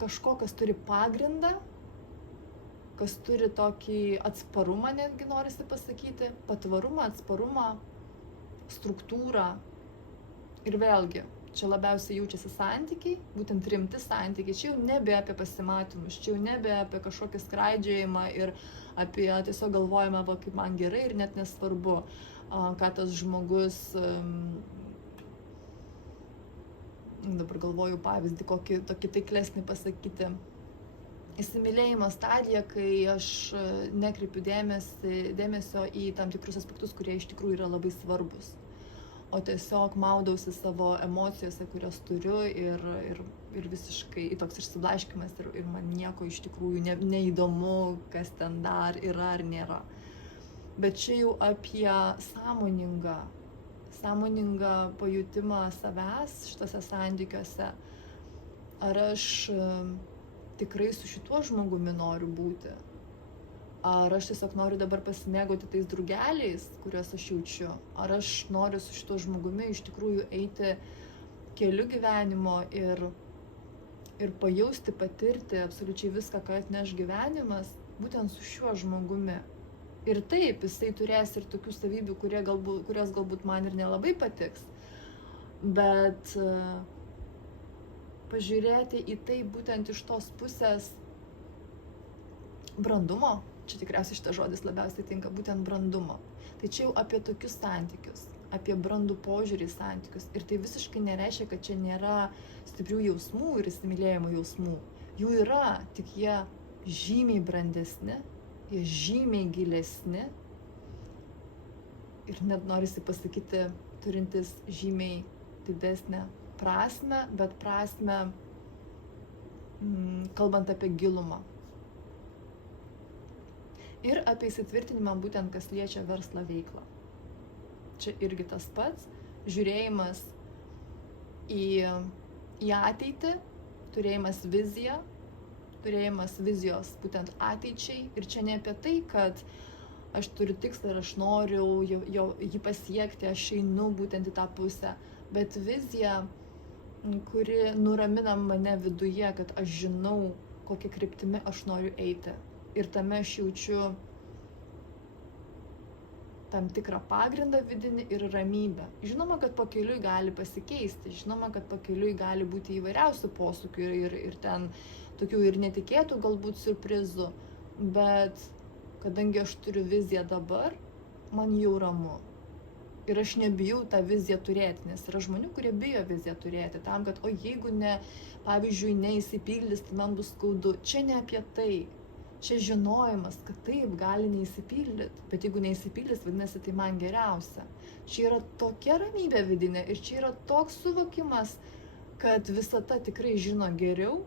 kas turi pagrindą, kas turi tokį atsparumą, netgi norisi pasakyti, patvarumą, atsparumą, struktūrą. Ir vėlgi, čia labiausiai jaučiasi santykiai, būtent rimti santykiai. Čia jau nebe apie pasimatymus, čia jau nebe apie kažkokį skraidžiojimą ir apie tiesiog galvojimą, va, kaip man gerai ir net nesvarbu, ką tas žmogus, dabar galvoju pavyzdį, kokį tokį taiklesnį pasakyti. Įsimylėjimo stadija, kai aš nekreipiu dėmesio į tam tikrus aspektus, kurie iš tikrųjų yra labai svarbus. O tiesiog maudausi savo emocijose, kurias turiu ir visiškai toks išsiblaškymas ir man nieko iš tikrųjų neįdomu, kas ten dar yra ar nėra. Bet čia jau apie sąmoningą pajutimą savęs šitose santykiuose. Ar aš tikrai su šituo žmogumi noriu būti? Ar aš tiesiog noriu dabar pasimėgauti tais drugeliais, kuriuos aš jaučiu? Ar aš noriu su šituo žmogumi iš tikrųjų eiti keliu gyvenimo ir pajausti, patirti absoliučiai viską, ką atneš gyvenimas, būtent su šiuo žmogumi? Ir taip, jisai turės ir tokių savybių, kurios galbūt man ir nelabai patiks, bet pažiūrėti į tai būtent iš tos pusės brandumo, čia tikriausiai šitas žodis labiausiai tinka, būtent brandumo. Tai čia jau apie tokius santykius, apie brandų požiūrį į santykius. Ir tai visiškai nereiškia, kad čia nėra stiprių jausmų ir įsimylėjimo jausmų. Jų yra, tik jie žymiai brandesni, jie žymiai gilesni ir net norisi pasakyti, turintis žymiai didesnę prasmę, bet prasmę, kalbant apie gilumą. Ir apie įsitvirtinimą būtent, kas liečia verslo veiklą. Čia irgi tas pats, žiūrėjimas į ateitį, turėjimas viziją, turėjimas vizijos būtent ateičiai. Ir čia ne apie tai, kad aš turiu tikslą ir aš noriu jį pasiekti, aš einu būtent į tą pusę, bet vizija, kuri nuramina mane viduje, kad aš žinau, kokia kryptimi aš noriu eiti. Ir tame aš jaučiu tam tikrą pagrindą vidinį ir ramybę. Žinoma, kad pakeliui gali pasikeisti, žinoma, kad pakeliui gali būti įvairiausių posūkių ir ten tokių ir netikėtų galbūt siurprizų, bet kadangi aš turiu viziją dabar, man jau ramu. Ir aš nebijau tą viziją turėti, nes yra žmonių, kurie bijo viziją turėti, tam, kad, o jeigu ne, pavyzdžiui, neįsipildys, tai man bus skaudu. Čia ne apie tai. Čia žinojimas, kad taip gali neįsipildyti, bet jeigu neįsipildys, vadinasi, tai man geriausia. Čia yra tokia ramybė vidinė ir čia yra toks suvokimas, kad visata tikrai žino geriau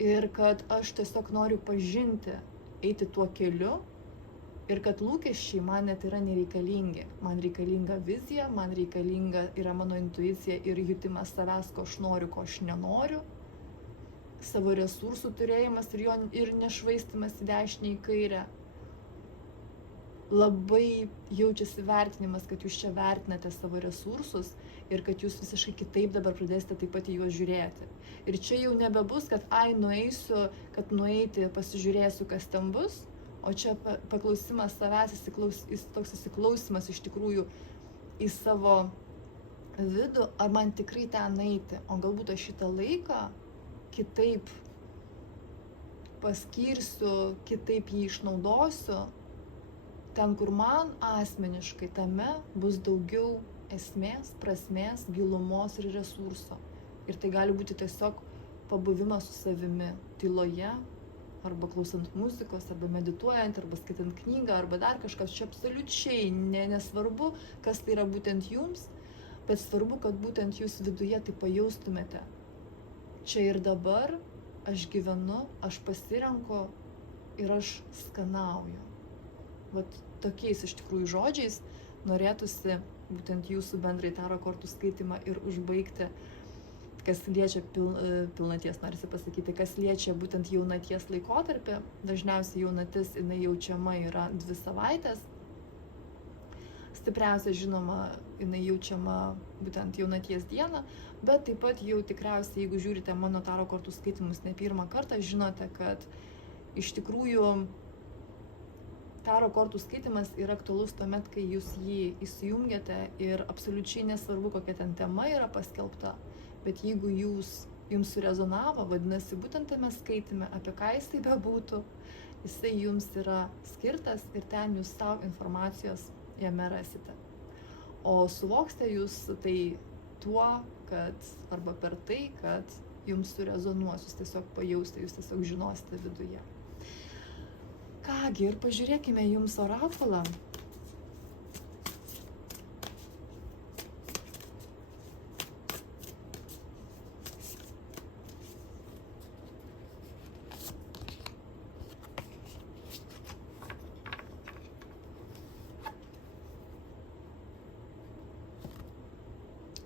ir kad aš tiesiog noriu pažinti, eiti tuo keliu ir kad lūkesčiai man net yra nereikalingi. Man reikalinga vizija, man reikalinga yra mano intuicija ir jutimas savęs, ko aš noriu, ko aš nenoriu. Savo resursų turėjimas ir nešvaistimas į dešinę, į kairę. Labai jaučiasi vertinimas, kad jūs čia vertinate savo resursus ir kad jūs visiškai kitaip dabar pradėsite taip pat į juos žiūrėti. Ir čia jau nebebus, kad nueisiu, kad nueiti pasižiūrėsiu, kas ten bus, o čia paklausimas savęs, toks įsiklausimas iš tikrųjų į savo vidų, ar man tikrai ten eiti, o galbūt aš šitą laiką kitaip paskirsiu, kitaip jį išnaudosiu, ten, kur man asmeniškai tame bus daugiau esmės, prasmės, gilumos ir resurso. Ir tai gali būti tiesiog pabuvimas su savimi tyloje, arba klausant muzikos, arba medituojant, arba skaitant knygą, arba dar kažkas. Čia absoliučiai nesvarbu, kas tai yra būtent jums, bet svarbu, kad būtent jūs viduje tai pajaustumėte. Čia ir dabar aš gyvenu, aš pasirenku ir aš skanauju. Vat tokiais iš tikrųjų žodžiais norėtųsi būtent jūsų bendrai taro kortų skaitimą ir užbaigti, kas liečia pilnaties, norisi pasakyti, kas liečia būtent jaunaties laikotarpį. Dažniausiai jaunatis jinai jaučiama yra 2 savaitės. Stipriausia, žinoma, jinai jaučiama būtent jaunaties dieną, bet taip pat jau tikriausiai, jeigu žiūrite mano taro kortų skaitimus ne pirmą kartą, žinote, kad iš tikrųjų taro kortų skaitimas yra aktualus tuomet, kai jūs jį įsijungiate ir absoliučiai nesvarbu, kokia ten tema yra paskelbta, bet jeigu jums surezonavo, vadinasi, būtent tame skaitime, apie ką jisai bebūtų, jisai jums yra skirtas ir ten jūs savo informacijos jame rasite. O suvoksite jūs tai tuo, kad arba per tai, kad jums surezonuos, jūs tiesiog pajausite, jūs tiesiog žinosite viduje. Kągi, ir pažiūrėkime jums orakulą.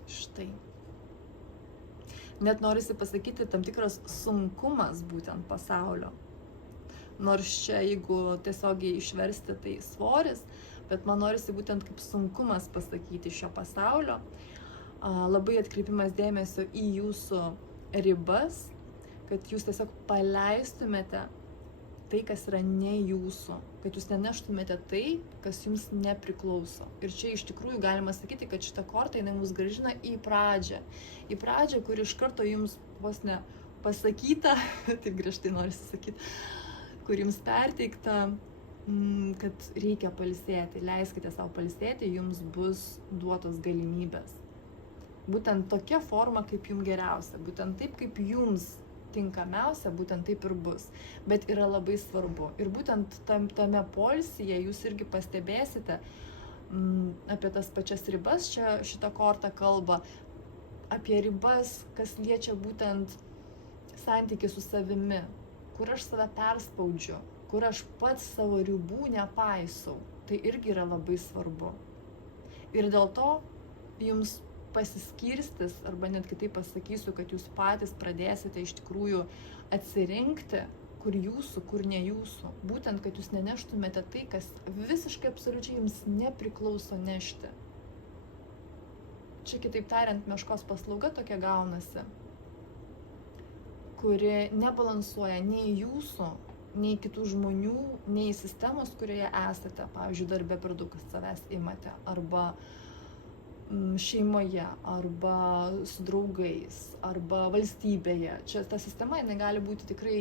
Štai. Net norisi pasakyti tam tikras sunkumas būtent pasaulio. Nors čia, jeigu tiesiogiai išversti, tai svoris, bet man norisi būtent kaip sunkumas pasakyti šio pasaulio. Labai atkreipimas dėmesio į jūsų ribas, kad jūs tiesiog paleistumėte tai, kas yra ne jūsų, kad jūs neneštumėte tai, kas jums nepriklauso. Ir čia iš tikrųjų galima sakyti, kad šita korta jinai mus grąžina į pradžią, kur iš karto jums vos ne pasakyta, taip griežtai norisi sakyti, kur jums perteikta, kad reikia pailsėti, leiskite savo pailsėti, jums bus duotos galimybės. Būtent tokia forma, kaip jums geriausia, būtent taip, kaip jums tinkamiausia, būtent taip ir bus. Bet yra labai svarbu. Ir būtent tame poilsyje jūs irgi pastebėsite apie tas pačias ribas, čia šita korta kalba apie ribas, kas liečia būtent santykį su savimi, kur aš save perspaudžiu, kur aš pats savo ribų nepaisau. Tai irgi yra labai svarbu. Ir dėl to jums pasiskirstis, arba net kitaip pasakysiu, kad jūs patys pradėsite iš tikrųjų atsirinkti, kur jūsų, kur ne jūsų. Būtent, kad jūs neneštumėte tai, kas visiškai absoliučiai jums nepriklauso nešti. Čia kitaip tariant, meškos paslauga tokia gaunasi, kuri nebalansuoja nei jūsų, nei kitų žmonių, nei sistemos, kurioje esate, pavyzdžiui, darbe per daug savęs imate, arba šeimoje, arba su draugais, arba valstybėje. Čia ta sistema, jinai gali būti tikrai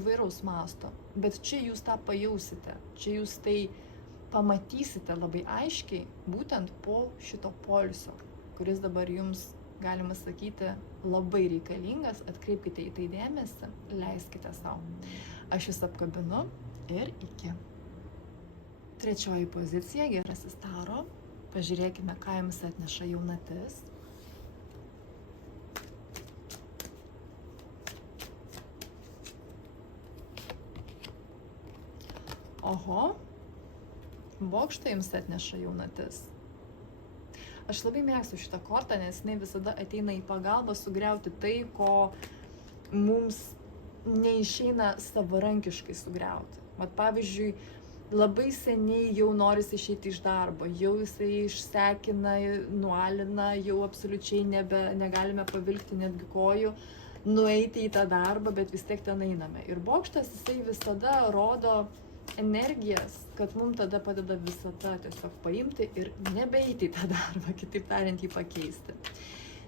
įvairaus masto, bet čia jūs tą pajausite, čia jūs tai pamatysite labai aiškiai, būtent po šito poilsio, kuris dabar jums, galima sakyti, labai reikalingas. Atkreipkite į tai dėmesį, leiskite savo. Aš jūs apkabinu ir iki. Trečioji pozicija, gerasis taro. Pažiūrėkime, ką jums atneša jaunatis. Oho, bokštą jums atneša jaunatis. Aš labai mėgstu šitą kortą, nes jinai visada ateina į pagalbą sugriauti tai, ko mums neišeina savarankiškai sugriauti. Vat pavyzdžiui, labai seniai jau norisi išeiti iš darbo, jau jisai išsekina, nualina, jau absoliučiai negalime pavilkti netgi kojų, nueiti į tą darbą, bet vis tiek ten einame. Ir bokštas jisai visada rodo energijas, kad mums tada padeda visata tiesiog paimti ir nebeiti į tą darbą, kitaip tariant, jį pakeisti.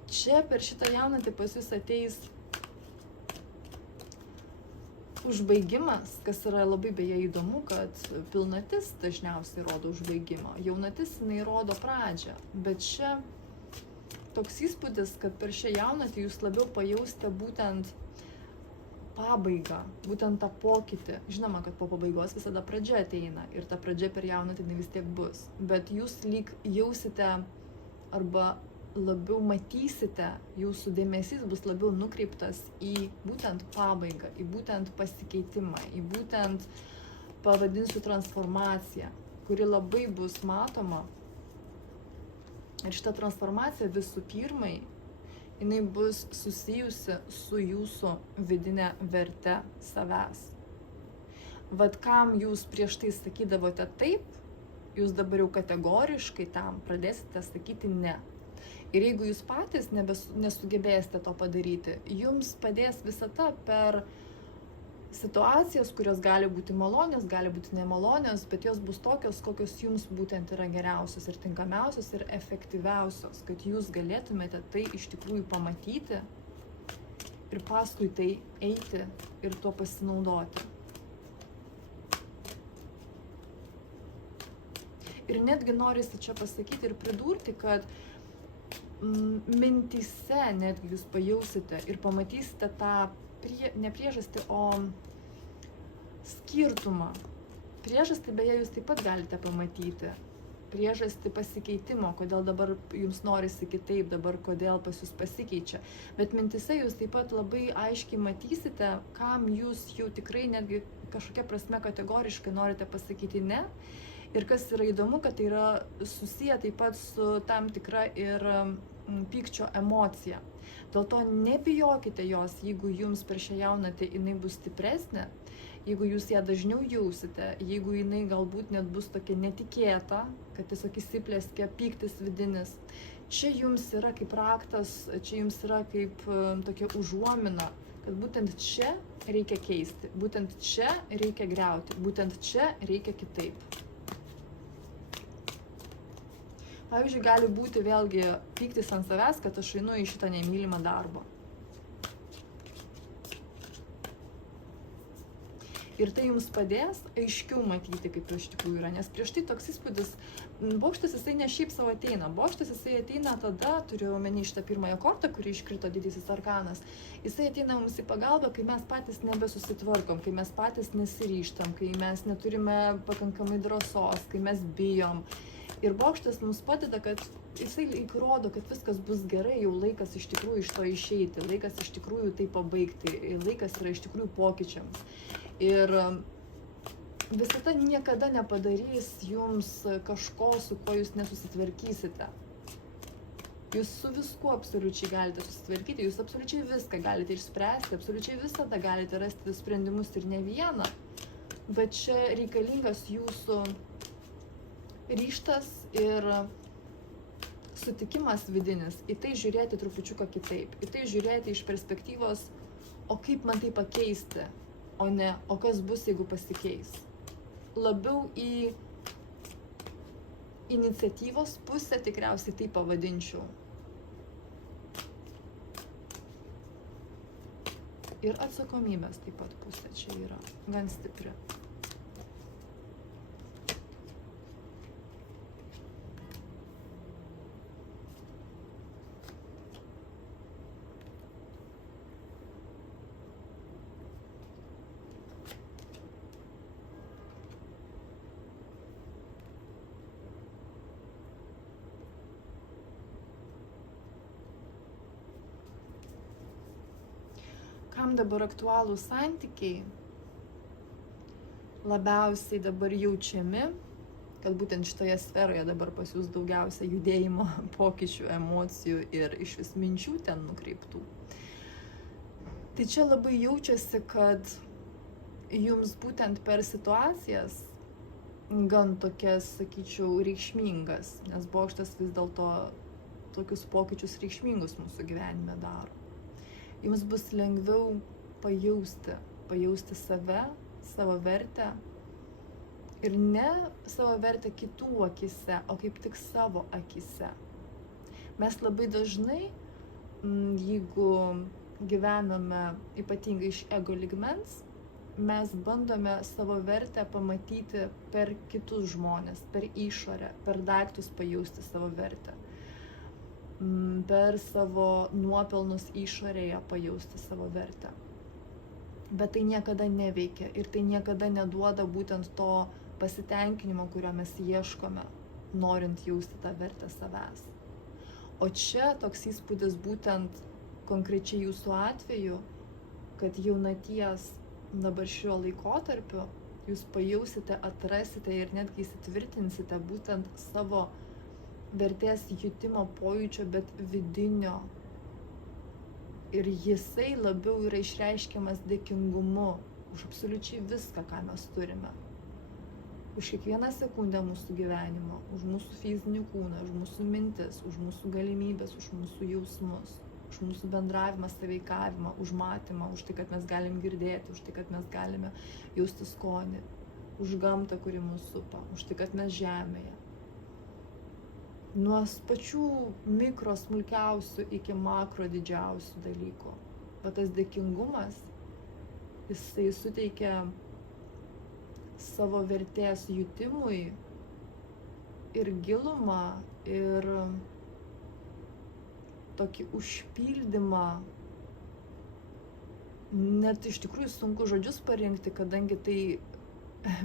Čia per šitą jaunatį pas jūs ateis užbaigimas, kas yra labai beje įdomu, kad pilnatis dažniausiai rodo užbaigimą, jaunatis jinai rodo pradžią, bet čia toks įspūdis, kad per šią jaunatį jūs labiau pajausite būtent pabaigą, būtent tą pokytį. Žinoma, kad po pabaigos visada pradžia ateina ir ta pradžia per jaunatį vis tiek bus. Bet jūs lyg jausite arba labiau matysite, jūsų dėmesys bus labiau nukreiptas į būtent pabaigą, į būtent pasikeitimą, į būtent, pavadinsiu, transformaciją, kuri labai bus matoma. Ir šita transformacija visų pirmai, jinai bus susijusi su jūsų vidinė verte savęs. Vat kam jūs prieš tai sakydavote taip, jūs dabar jau kategoriškai tam pradėsite sakyti ne. Ir jeigu jūs patys nesugebėsite to padaryti, jums padės visata per situacijas, kurios gali būti malonios, gali būti nemalonios, bet jos bus tokios, kokios jums būtent yra geriausios ir tinkamiausios ir efektyviausios, kad jūs galėtumėte tai iš tikrųjų pamatyti ir paskui tai eiti ir tuo pasinaudoti. Ir netgi norisi čia pasakyti ir pridurti, kad mintyse netgi jūs pajausite ir pamatysite tą ne priežastį, o skirtumą. Priežastį beje jūs taip pat galite pamatyti. Priežastį pasikeitimo, kodėl dabar jums norisi kitaip, dabar kodėl pas jūs pasikeičia. Bet mintise jūs taip pat labai aiškiai matysite, kam jūs jau tikrai netgi kažkokia prasme kategoriškai norite pasakyti ne. Ir kas yra įdomu, kad tai yra susiję taip pat su tam tikra ir pykčio emocija. Dėl to nebijokite jos, jeigu jums per šią jaunatį jinai bus stipresnė, jeigu jūs ją dažniau jausite, jeigu jinai galbūt net bus tokia netikėta, kad tiesiog įsiplėskia pyktis vidinis. Čia jums yra kaip raktas, čia jums yra kaip tokia užuomina, kad būtent čia reikia keisti, būtent čia reikia griauti, būtent čia reikia kitaip. Pavyzdžiui, gali būti vėlgi pyktis ant savęs, kad aš einu į šitą nemylimą darbą. Ir tai jums padės aiškiau matyti, kaip iš tikrųjų yra. Nes prieš tai toks įspūdis, bokštas jisai ne šiaip savo ateina. Bokštas jisai ateina tada, turiu omeny šitą pirmąją kortą, kuri iškrito didysis arkanas. Jisai ateina mums į pagalbą, kai mes patys nebesusitvarkom, kai mes patys nesiryžtam, kai mes neturime pakankamai drąsos, kai mes bijom. Ir bokštas mums padeda, kad jisai rodo, kad viskas bus gerai, jau laikas iš tikrųjų iš to išeiti, laikas iš tikrųjų tai pabaigti, laikas yra iš tikrųjų pokyčiams. Ir visata niekada nepadarys jums kažko, su kuo jūs nesusitvarkysite. Jūs su viskuo absoliučiai galite susitvarkyti, jūs absoliučiai viską galite išspręsti, absoliučiai visada galite rasti sprendimus ir ne vieną, bet čia reikalingas jūsų ryžtas ir sutikimas vidinis, į tai žiūrėti trupučiuką kitaip, į tai žiūrėti iš perspektyvos, o kaip man tai pakeisti, o ne, o kas bus, jeigu pasikeis. Labiau į iniciatyvos pusę tikriausiai tai pavadinčiau. Ir atsakomybės taip pat pusė čia yra gan stipri. Kam dabar aktualūs santykiai, labiausiai dabar jaučiami, kad būtent šitoje sferoje dabar pas jūs daugiausia judėjimo, pokyčių, emocijų ir iš vis minčių ten nukreiptų. Tai čia labai jaučiasi, kad jums būtent per situacijas gan tokias, sakyčiau, reikšmingas, nes bokštas vis dėlto tokius pokyčius reikšmingus mūsų gyvenime daro. Jums bus lengviau pajausti save, savo vertę ir ne savo vertę kitų akise, o kaip tik savo akise. Mes labai dažnai, jeigu gyvename ypatingai iš ego lygmens, mes bandome savo vertę pamatyti per kitus žmones, per išorę, per daiktus pajausti savo vertę. Per savo nuopelnus išorėje pajausti savo vertę. Bet tai niekada neveikia ir tai niekada neduoda būtent to pasitenkinimo, kurio mes ieškome, norint jausti tą vertę savęs. O čia toks įspūdis būtent konkrečiai jūsų atveju, kad jaunaties dabar šiuo laikotarpiu jūs pajausite, atrasite ir netgi įsitvirtinsite būtent savo vertės jutimo pojūčio, bet vidinio. Ir jisai labiau yra išreiškiamas dėkingumu už absoliučiai viską, ką mes turime. Už kiekvieną sekundę mūsų gyvenimo, už mūsų fizinį kūną, už mūsų mintis, už mūsų galimybės, už mūsų jausmus, už mūsų bendravimą, sąveikavimą, už matymą, už tai, kad mes galim girdėti, už tai, kad mes galime jausti skonį, už gamtą, kuri mūsų supa, už tai, kad mes žemėje. Nuo pačių mikro smulkiausių iki makro didžiausių dalykų. Bet tas dėkingumas, jisai suteikia savo vertės jutimui ir gilumą, ir tokį užpildymą. Net iš tikrųjų sunku žodžius parinkti, kadangi tai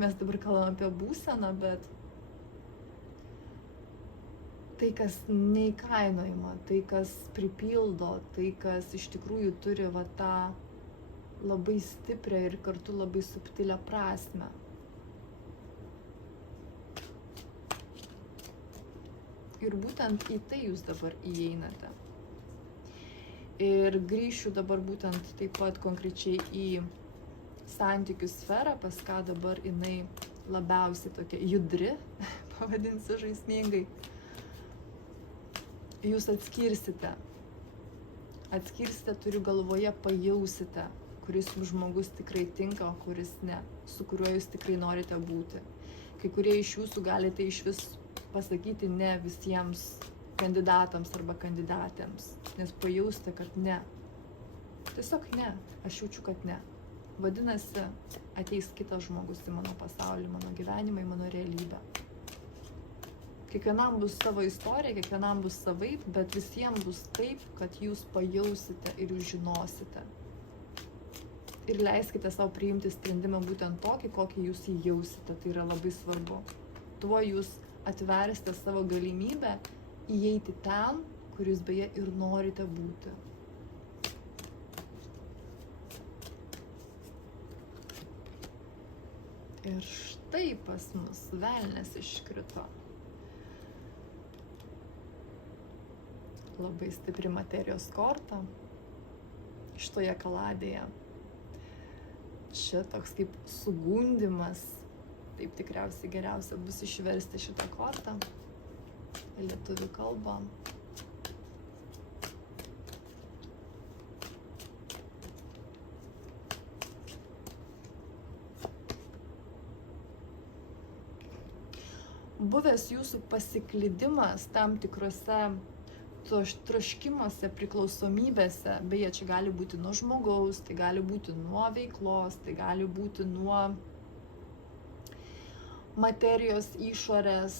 mes dabar kalbame apie būseną, bet tai, kas neįkainojama, tai, kas pripildo, tai, kas iš tikrųjų turi va tą labai stiprią ir kartu labai subtilę prasmę. Ir būtent į tai jūs dabar įeinate. Ir grįšiu dabar būtent taip pat konkrečiai į santykių sferą, pas ką dabar jinai labiausiai tokia judri, pavadinsiu žaismingai. Jūs atskirsite, turiu galvoje, pajausite, kuris jums žmogus tikrai tinka, o kuris ne, su kuriuo jūs tikrai norite būti. Kai kurie iš jūsų galite iš vis pasakyti ne visiems kandidatams arba kandidatėms, nes pajausite, kad ne. Tiesiog ne, aš jaučiu, kad ne. Vadinasi, ateis kitas žmogus į mano pasaulį, mano gyvenimą, į mano realybę. Kiekvienam bus savo istorija, kiekvienam bus savaip, bet visiems bus taip, kad jūs pajausite ir jūs žinosite. Ir leiskite savo priimti sprendimą būtent tokį, kokį jūs jį jausite. Tai yra labai svarbu. Tuo jūs atversite savo galimybę įeiti ten, kur jūs beje ir norite būti. Ir štai pas mus velnias iškrito. Labai stipri materijos korta šitoje kaladėje. Čia toks kaip sugundymas, taip tikriausiai geriausia bus išversti šitą kortą į lietuvių kalbą. buvęs jūsų pasiklydimas tam tikrose troškimuose, priklausomybėse, beje, čia gali būti nuo žmogaus, tai gali būti nuo veiklos, tai gali būti nuo materijos išorės,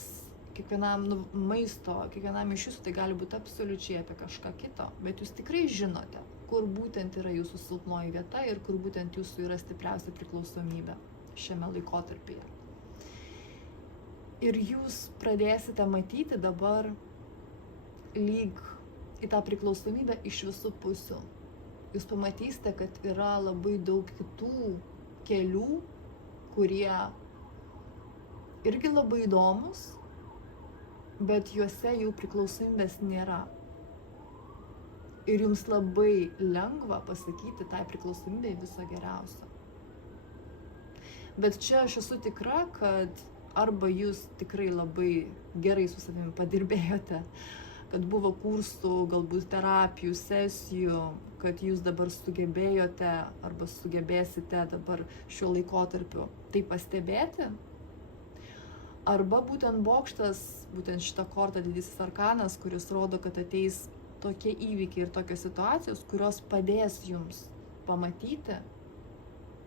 kiekvienam maisto, kiekvienam iš jūsų tai gali būti absoliučiai apie kažką kito, bet jūs tikrai žinote, kur būtent yra jūsų silpnoji vieta ir kur būtent jūsų yra stipriausia priklausomybė šiame laikotarpyje. Ir jūs pradėsite matyti dabar lyg į tą priklausomybę iš visų pusių. Jūs pamatysite, kad yra labai daug kitų kelių, kurie irgi labai įdomus, bet juose jų priklausomybės nėra. Ir jums labai lengva pasakyti tai priklausomybei viso geriausio. Bet čia aš esu tikra, kad arba jūs tikrai labai gerai su savimi padirbėjote, kad buvo kursų, galbūt terapijų, sesijų, kad jūs dabar sugebėjote arba sugebėsite dabar šiuo laikotarpiu tai pastebėti. Arba būtent bokštas, būtent šita korta didysis arkanas, kuris rodo, kad ateis tokie įvykiai ir tokios situacijos, kurios padės jums pamatyti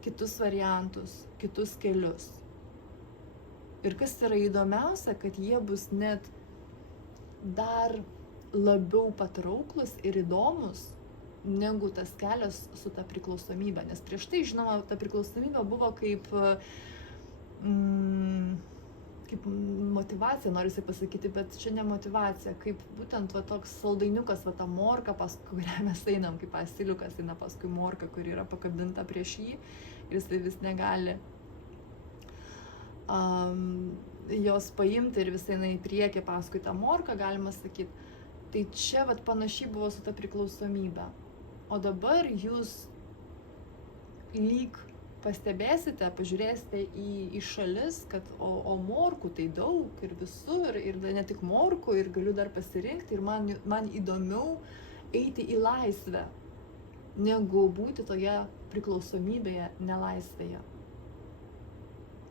kitus variantus, kitus kelius. Ir kas yra įdomiausia, kad jie bus net dar labiau patrauklus ir įdomus negu tas kelias su ta priklausomybė. Nes prieš tai, žinoma, ta priklausomybė buvo kaip motivacija, norisi pasakyti, bet čia ne motivacija, kaip būtent va, toks saldainiukas, va, ta morka, paskui kurią mes einam, kaip asiliukas eina paskui morka, kuri yra pakabinta prieš jį ir jis vis negali jos paimti ir visai eina į priekį paskui tą morką, galima sakyti. Tai čia vat panašiai buvo su ta priklausomybė. O dabar jūs lyg pastebėsite, pažiūrėsite į šalis, kad o morkų tai daug ir visur, ir ne tik morkų, ir galiu dar pasirinkti, ir man įdomiau eiti į laisvę, negu būti toje priklausomybėje, nelaisvėje.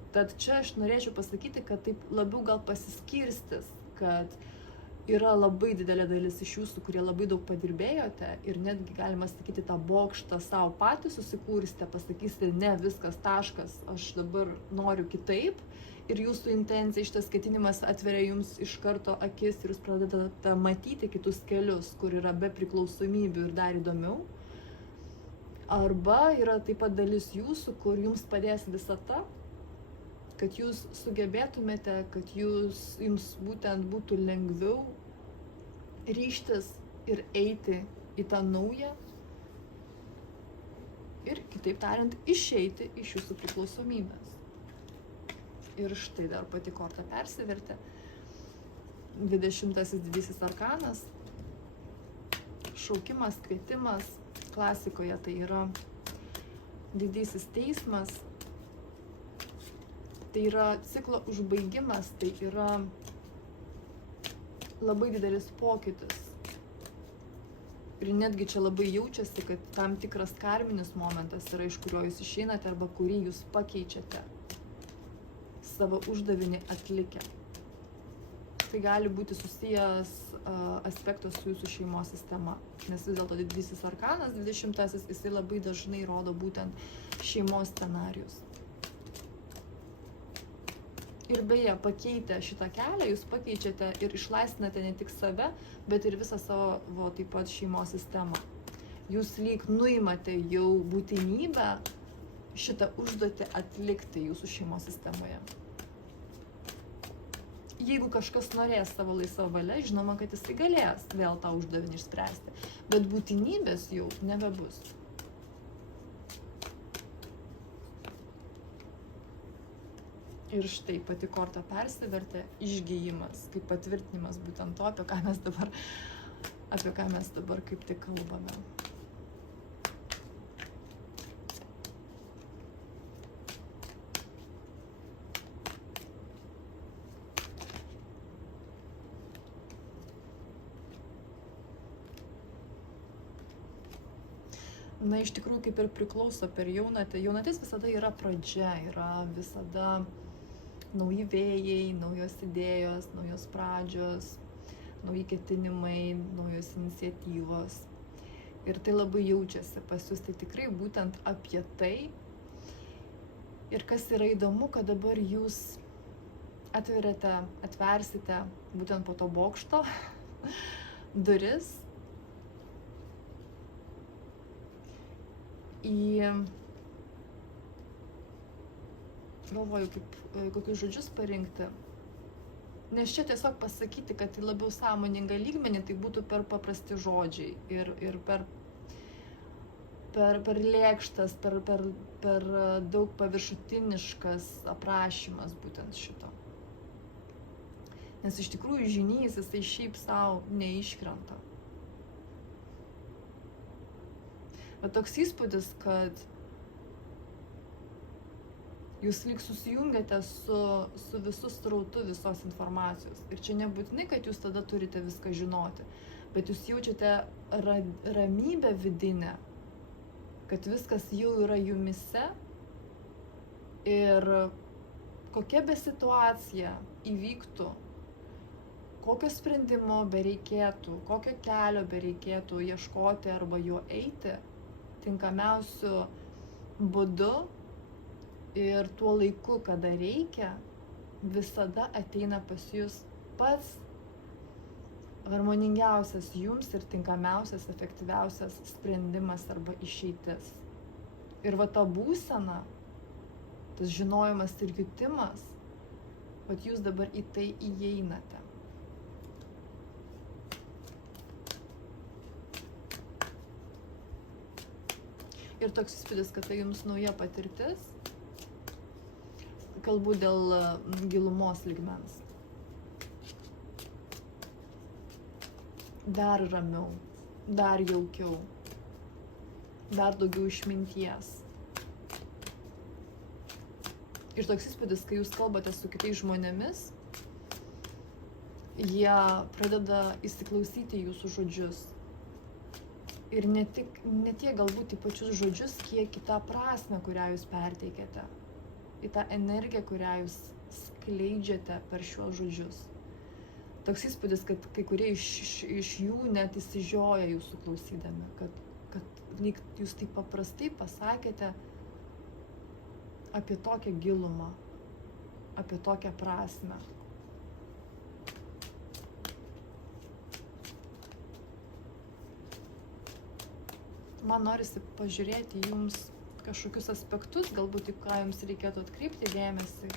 Tad čia aš norėčiau pasakyti, kad taip labiau gal pasiskirstis, kad yra labai didelė dalis iš jūsų, kurie labai daug padirbėjote ir netgi galima sakyti tą bokštą savo patys susikūrsite, pasakysite, ne, viskas, taškas, aš dabar noriu kitaip ir jūsų intencija, šitas ketinimas atveria jums iš karto akis ir jūs pradedate matyti kitus kelius, kur yra be priklausomybių ir dar įdomiau. Arba yra taip pat dalis jūsų, kur jums padės visata, kad jūs sugebėtumėte, kad jums būtent būtų lengviau ryžtis ir eiti į tą naują ir, kitaip tariant, išeiti iš jūsų priklausomybės. Ir štai dar pati korta persivertė. 20-asis didysis arkanas, šaukimas, kvietimas, klasikoje tai yra didysis teismas. Tai yra ciklo užbaigimas, tai yra labai didelis pokytis. Ir netgi čia labai jaučiasi, kad tam tikras karminis momentas yra, iš kurio jūs išeinate arba kurį jūs pakeičiate savo uždavinį atlikę. Tai gali būti susijęs aspektas su jūsų šeimos sistema. Nes vis dėlto didysis arkanas, 20-asis, jisai labai dažnai rodo būtent šeimos scenarijus. Ir beje, pakeitę šitą kelią, jūs pakeičiate ir išlaisvinate ne tik save, bet ir visą savo taip pat šeimos sistemą. Jūs lyg nuimate jau būtinybę šitą užduotį atlikti jūsų šeimos sistemoje. Jeigu kažkas norės savo laisvą valią, žinoma, kad jisai galės vėl tą uždavinį išspręsti, bet būtinybės jau nebebus. Ir štai pati korta persivertė, išgijimas, kaip patvirtinimas būtent to, apie ką mes dabar kaip tik kalbame. Na, iš tikrųjų, kaip ir priklauso per jaunatį. Jaunatis visada yra pradžia, yra visada nauji vėjai, naujos idėjos, naujos pradžios, nauji ketinimai, naujos iniciatyvos. Ir tai labai jaučiasi pas jūs, tai tikrai būtent apie tai. Ir kas yra įdomu, kad dabar jūs atversite būtent po to bokšto duris į, galvoju, kokius žodžius parinkti, nes čia tiesiog pasakyti, kad tai labiau sąmoningą lygmenį, tai būtų per paprasti žodžiai ir per lėkštas, per daug paviršutiniškas aprašymas būtent šito. Nes iš tikrųjų žynys, jisai šiaip savo neiškrenta. Bet toks įspūdis, kad jūs lyg susijungiate su visu srautu visos informacijos. Ir čia nebūtinai, kad jūs tada turite viską žinoti, bet jūs jaučiate ramybę vidinę, kad viskas jau yra jumise ir kokia be situacija įvyktų, kokio sprendimo bereikėtų, kokio kelio bereikėtų ieškoti arba juo eiti, tinkamiausiu būdu ir tuo laiku, kada reikia, visada ateina pas jūs pats harmoningiausias jums ir tinkamiausias, efektyviausias sprendimas arba išeitis. Ir va ta būsena, tas žinojimas ir jutimas, vat jūs dabar į tai įeinate. Ir toks įspūdis, kad tai jums nauja patirtis, kalbu dėl gilumos lygmens. Dar ramiau, dar jaukiau, dar daugiau išminties. Ir toks įspūdis, kai jūs kalbate su kitais žmonėmis, jie pradeda įsiklausyti jūsų žodžius. Ir ne tiek galbūt į pačius žodžius, kiek į tą prasmę, kurią jūs perteikėte, į tą energiją, kurią jūs skleidžiate per šiuos žodžius. Toks įspūdis, kad kai kurie iš jų net įsižioja jūsų klausydami, kad lyg jūs taip paprastai pasakėte apie tokią gilumą, apie tokią prasmę. Man norisi pažiūrėti jums kažkokius aspektus, galbūt į ką jums reikėtų atkreipti dėmesį.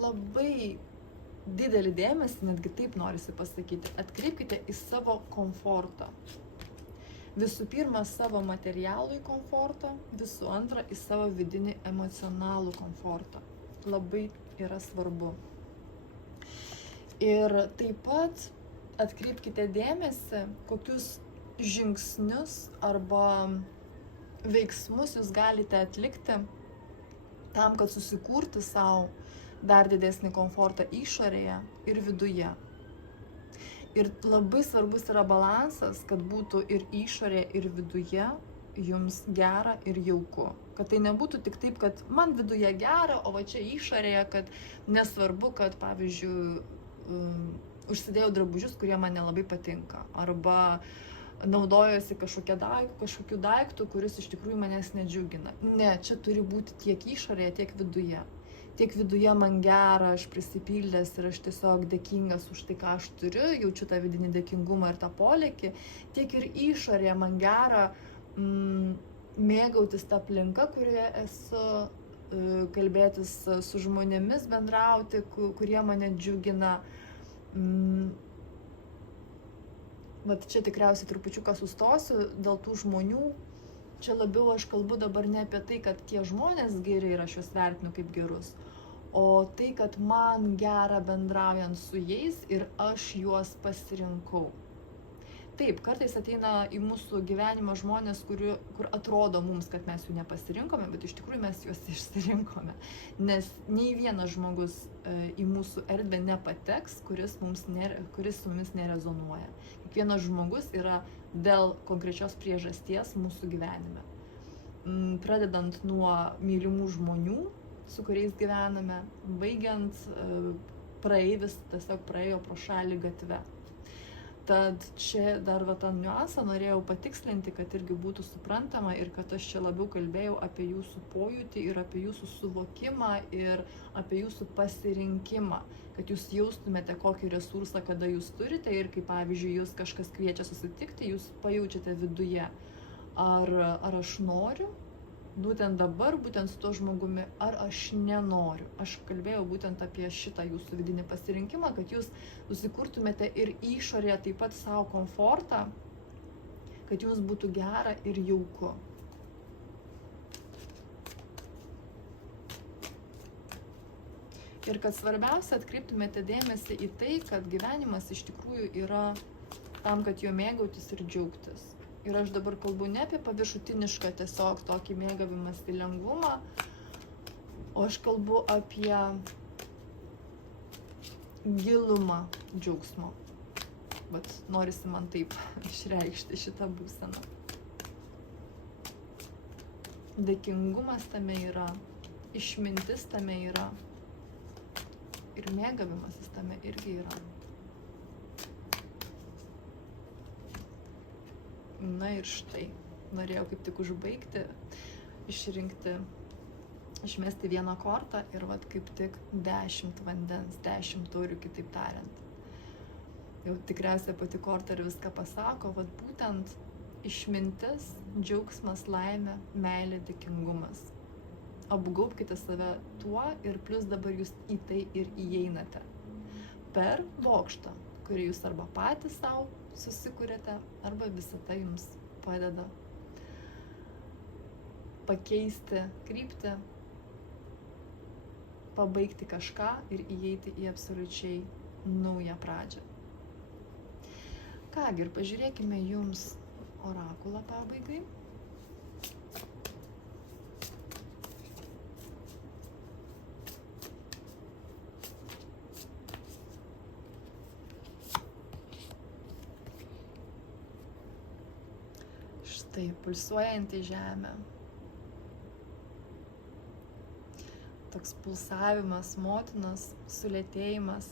Labai didelį dėmesį, netgi taip norisi pasakyti, atkreipkite į savo komfortą. Visų pirma, savo materialų komfortą, visų antra, į savo vidinį emocionalų komfortą. Labai yra svarbu. Ir taip pat atkreipkite dėmesį, kokius žingsnius arba veiksmus jūs galite atlikti tam, kad susikurti savo dar didesnį komfortą išorėje ir viduje. Ir labai svarbus yra balansas, kad būtų ir išorėje, ir viduje jums gera ir jauku. Kad tai nebūtų tik taip, kad man viduje gera, o va čia išorėje, kad nesvarbu, kad, pavyzdžiui, užsidėjau drabužius, kurie man nelabai patinka. Arba naudojosi kažkokiu daiktu, kuris iš tikrųjų manęs nedžiugina. Ne, čia turi būti tiek išorėje, tiek viduje. Tiek viduje man gera, aš prisipildęs ir aš tiesiog dėkingas už tai, ką aš turiu, jaučiu tą vidinį dėkingumą ir tą polėkį, tiek ir išorėje man gera mėgautis tą aplinką, kurioje esu, kalbėtis su žmonėmis, bendrauti, kurie mane džiugina. Bet čia tikriausiai trupučiuką sustosiu dėl tų žmonių. Čia labiau aš kalbu dabar ne apie tai, kad tie žmonės geri ir aš juos vertinu kaip gerus, o tai, kad man gera bendraujant su jais ir aš juos pasirinkau. taip, kartais ateina į mūsų gyvenimą žmonės, kur atrodo mums, kad mes jų nepasirinkome, bet iš tikrųjų mes juos išsirinkome. Nes nei vienas žmogus į mūsų erdvę nepateks, kuris su mumis nerezonuoja. Kiekvienas žmogus yra dėl konkrečios priežasties mūsų gyvenime. Pradedant nuo mylimų žmonių, su kuriais gyvename, baigiant praeivis tiesiog praėjo pro šalį gatve. Tad čia dar tą niuansą norėjau patikslinti, kad irgi būtų suprantama ir kad aš čia labiau kalbėjau apie jūsų pojūtį ir apie jūsų suvokimą ir apie jūsų pasirinkimą, kad jūs jaustumėte kokį resursą, kada jūs turite ir kaip pavyzdžiui jūs kažkas kviečia susitikti, jūs pajaučiate viduje, ar aš noriu būtent dabar, būtent su tuo žmogumi, ar aš nenoriu. Aš kalbėjau būtent apie šitą jūsų vidinį pasirinkimą, kad jūs susikurtumėte ir išorėje taip pat savo komfortą, kad jums būtų gera ir jauku. Ir kad svarbiausia atkreiptumėte dėmesį į tai, kad gyvenimas iš tikrųjų yra tam, kad jo mėgautis ir džiaugtis. Ir aš dabar kalbu ne apie paviršutinišką tiesiog tokį mėgavimąsi lengvumą, o aš kalbu apie gilumą džiaugsmo. Bet norisi man taip išreikšti šitą būseną. Dėkingumas tame yra, išmintis tame yra ir mėgavimasis tame irgi yra. Na ir štai, norėjau kaip tik užbaigti, išmesti vieną kortą ir vat kaip tik 10 vandens, 10 taurių, kitaip tariant. Jau tikriausiai pati korta ir viską pasako, vat būtent išmintis, džiaugsmas, laimė, meilė, dėkingumas. Apgaubkite save tuo ir plus dabar jūs į tai ir įeinate. Per bokštą, kurį jūs arba patys savo susikūrėte, arba visata jums padeda pakeisti kryptį, pabaigti kažką ir įeiti į absoliučiai naują pradžią. Kągi, ir pažiūrėkime jums orakulą pabaigai. Štai, pulsuojanti žemė. Toks pulsavimas motinos, sulėtėjimas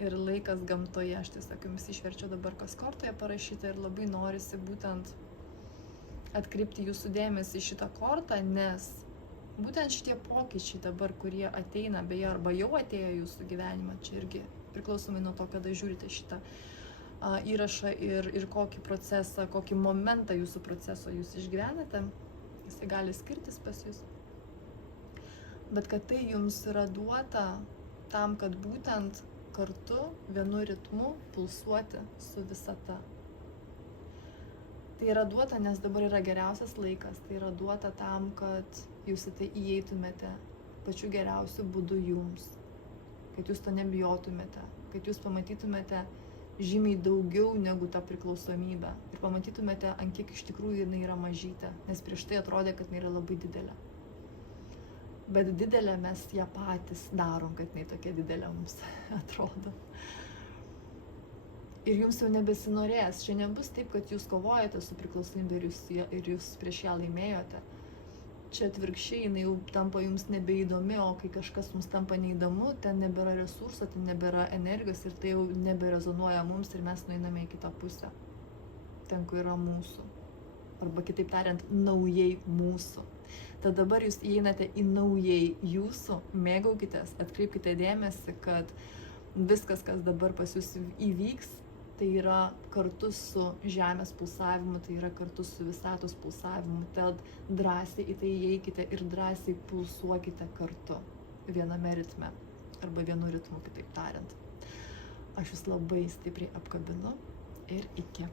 ir laikas gamtoje. Aš tiesiog jums išverčiau dabar kas kortoje parašyta ir labai norisi būtent atkreipti jūsų dėmesį į šitą kortą, nes būtent šitie pokyčiai dabar, kurie ateina, beje, arba jau atėjo jūsų gyvenimą, čia irgi priklausomai nuo to, kada žiūrite šitą įrašą ir kokį procesą, kokį momentą jūsų proceso jūs išgyvenate, jisai gali skirtis pas jūs. Bet kad tai jums yra duota tam, kad būtent kartu vienu ritmu pulsuoti su visata. Tai yra duota, nes dabar yra geriausias laikas, tai yra duota tam, kad jūs į tai įeitumėte pačiu geriausiu būdu jums, kad jūs to nebijotumėte, kad jūs pamatytumėte žymiai daugiau negu ta priklausomybė ir pamatytumėte, ant kiek iš tikrųjų jinai yra mažytė, nes prieš tai atrodė, kad jinai yra labai didelė. Bet didelė mes ją patys darom, kad jinai tokia didelė mums atrodo. Ir jums jau nebesinorės, čia nebus taip, kad jūs kovojate su priklausomybė ir jūs prieš ją laimėjote. Čia atvirkščiai, jinai jau tampa jums nebeįdomi, o kai kažkas mums tampa neįdomu, ten nebėra resurso, ten nebėra energijos ir tai jau neberezonuoja mums ir mes nueiname į kitą pusę. Ten, kur yra mūsų. Arba kitaip tariant, naujai mūsų. Tad dabar jūs įeinate į naujai jūsų, mėgaukitės, atkreipkite dėmesį, kad viskas, kas dabar pas jūs įvyks, tai yra kartu su žemės pulsavimu, tai yra kartu su visatos pulsavimu. Tad drąsiai į tai įeikite ir drąsiai pulsuokite kartu viename ritme arba vienu ritmu, kitaip tariant. Aš jūs labai stipriai apkabinu ir iki.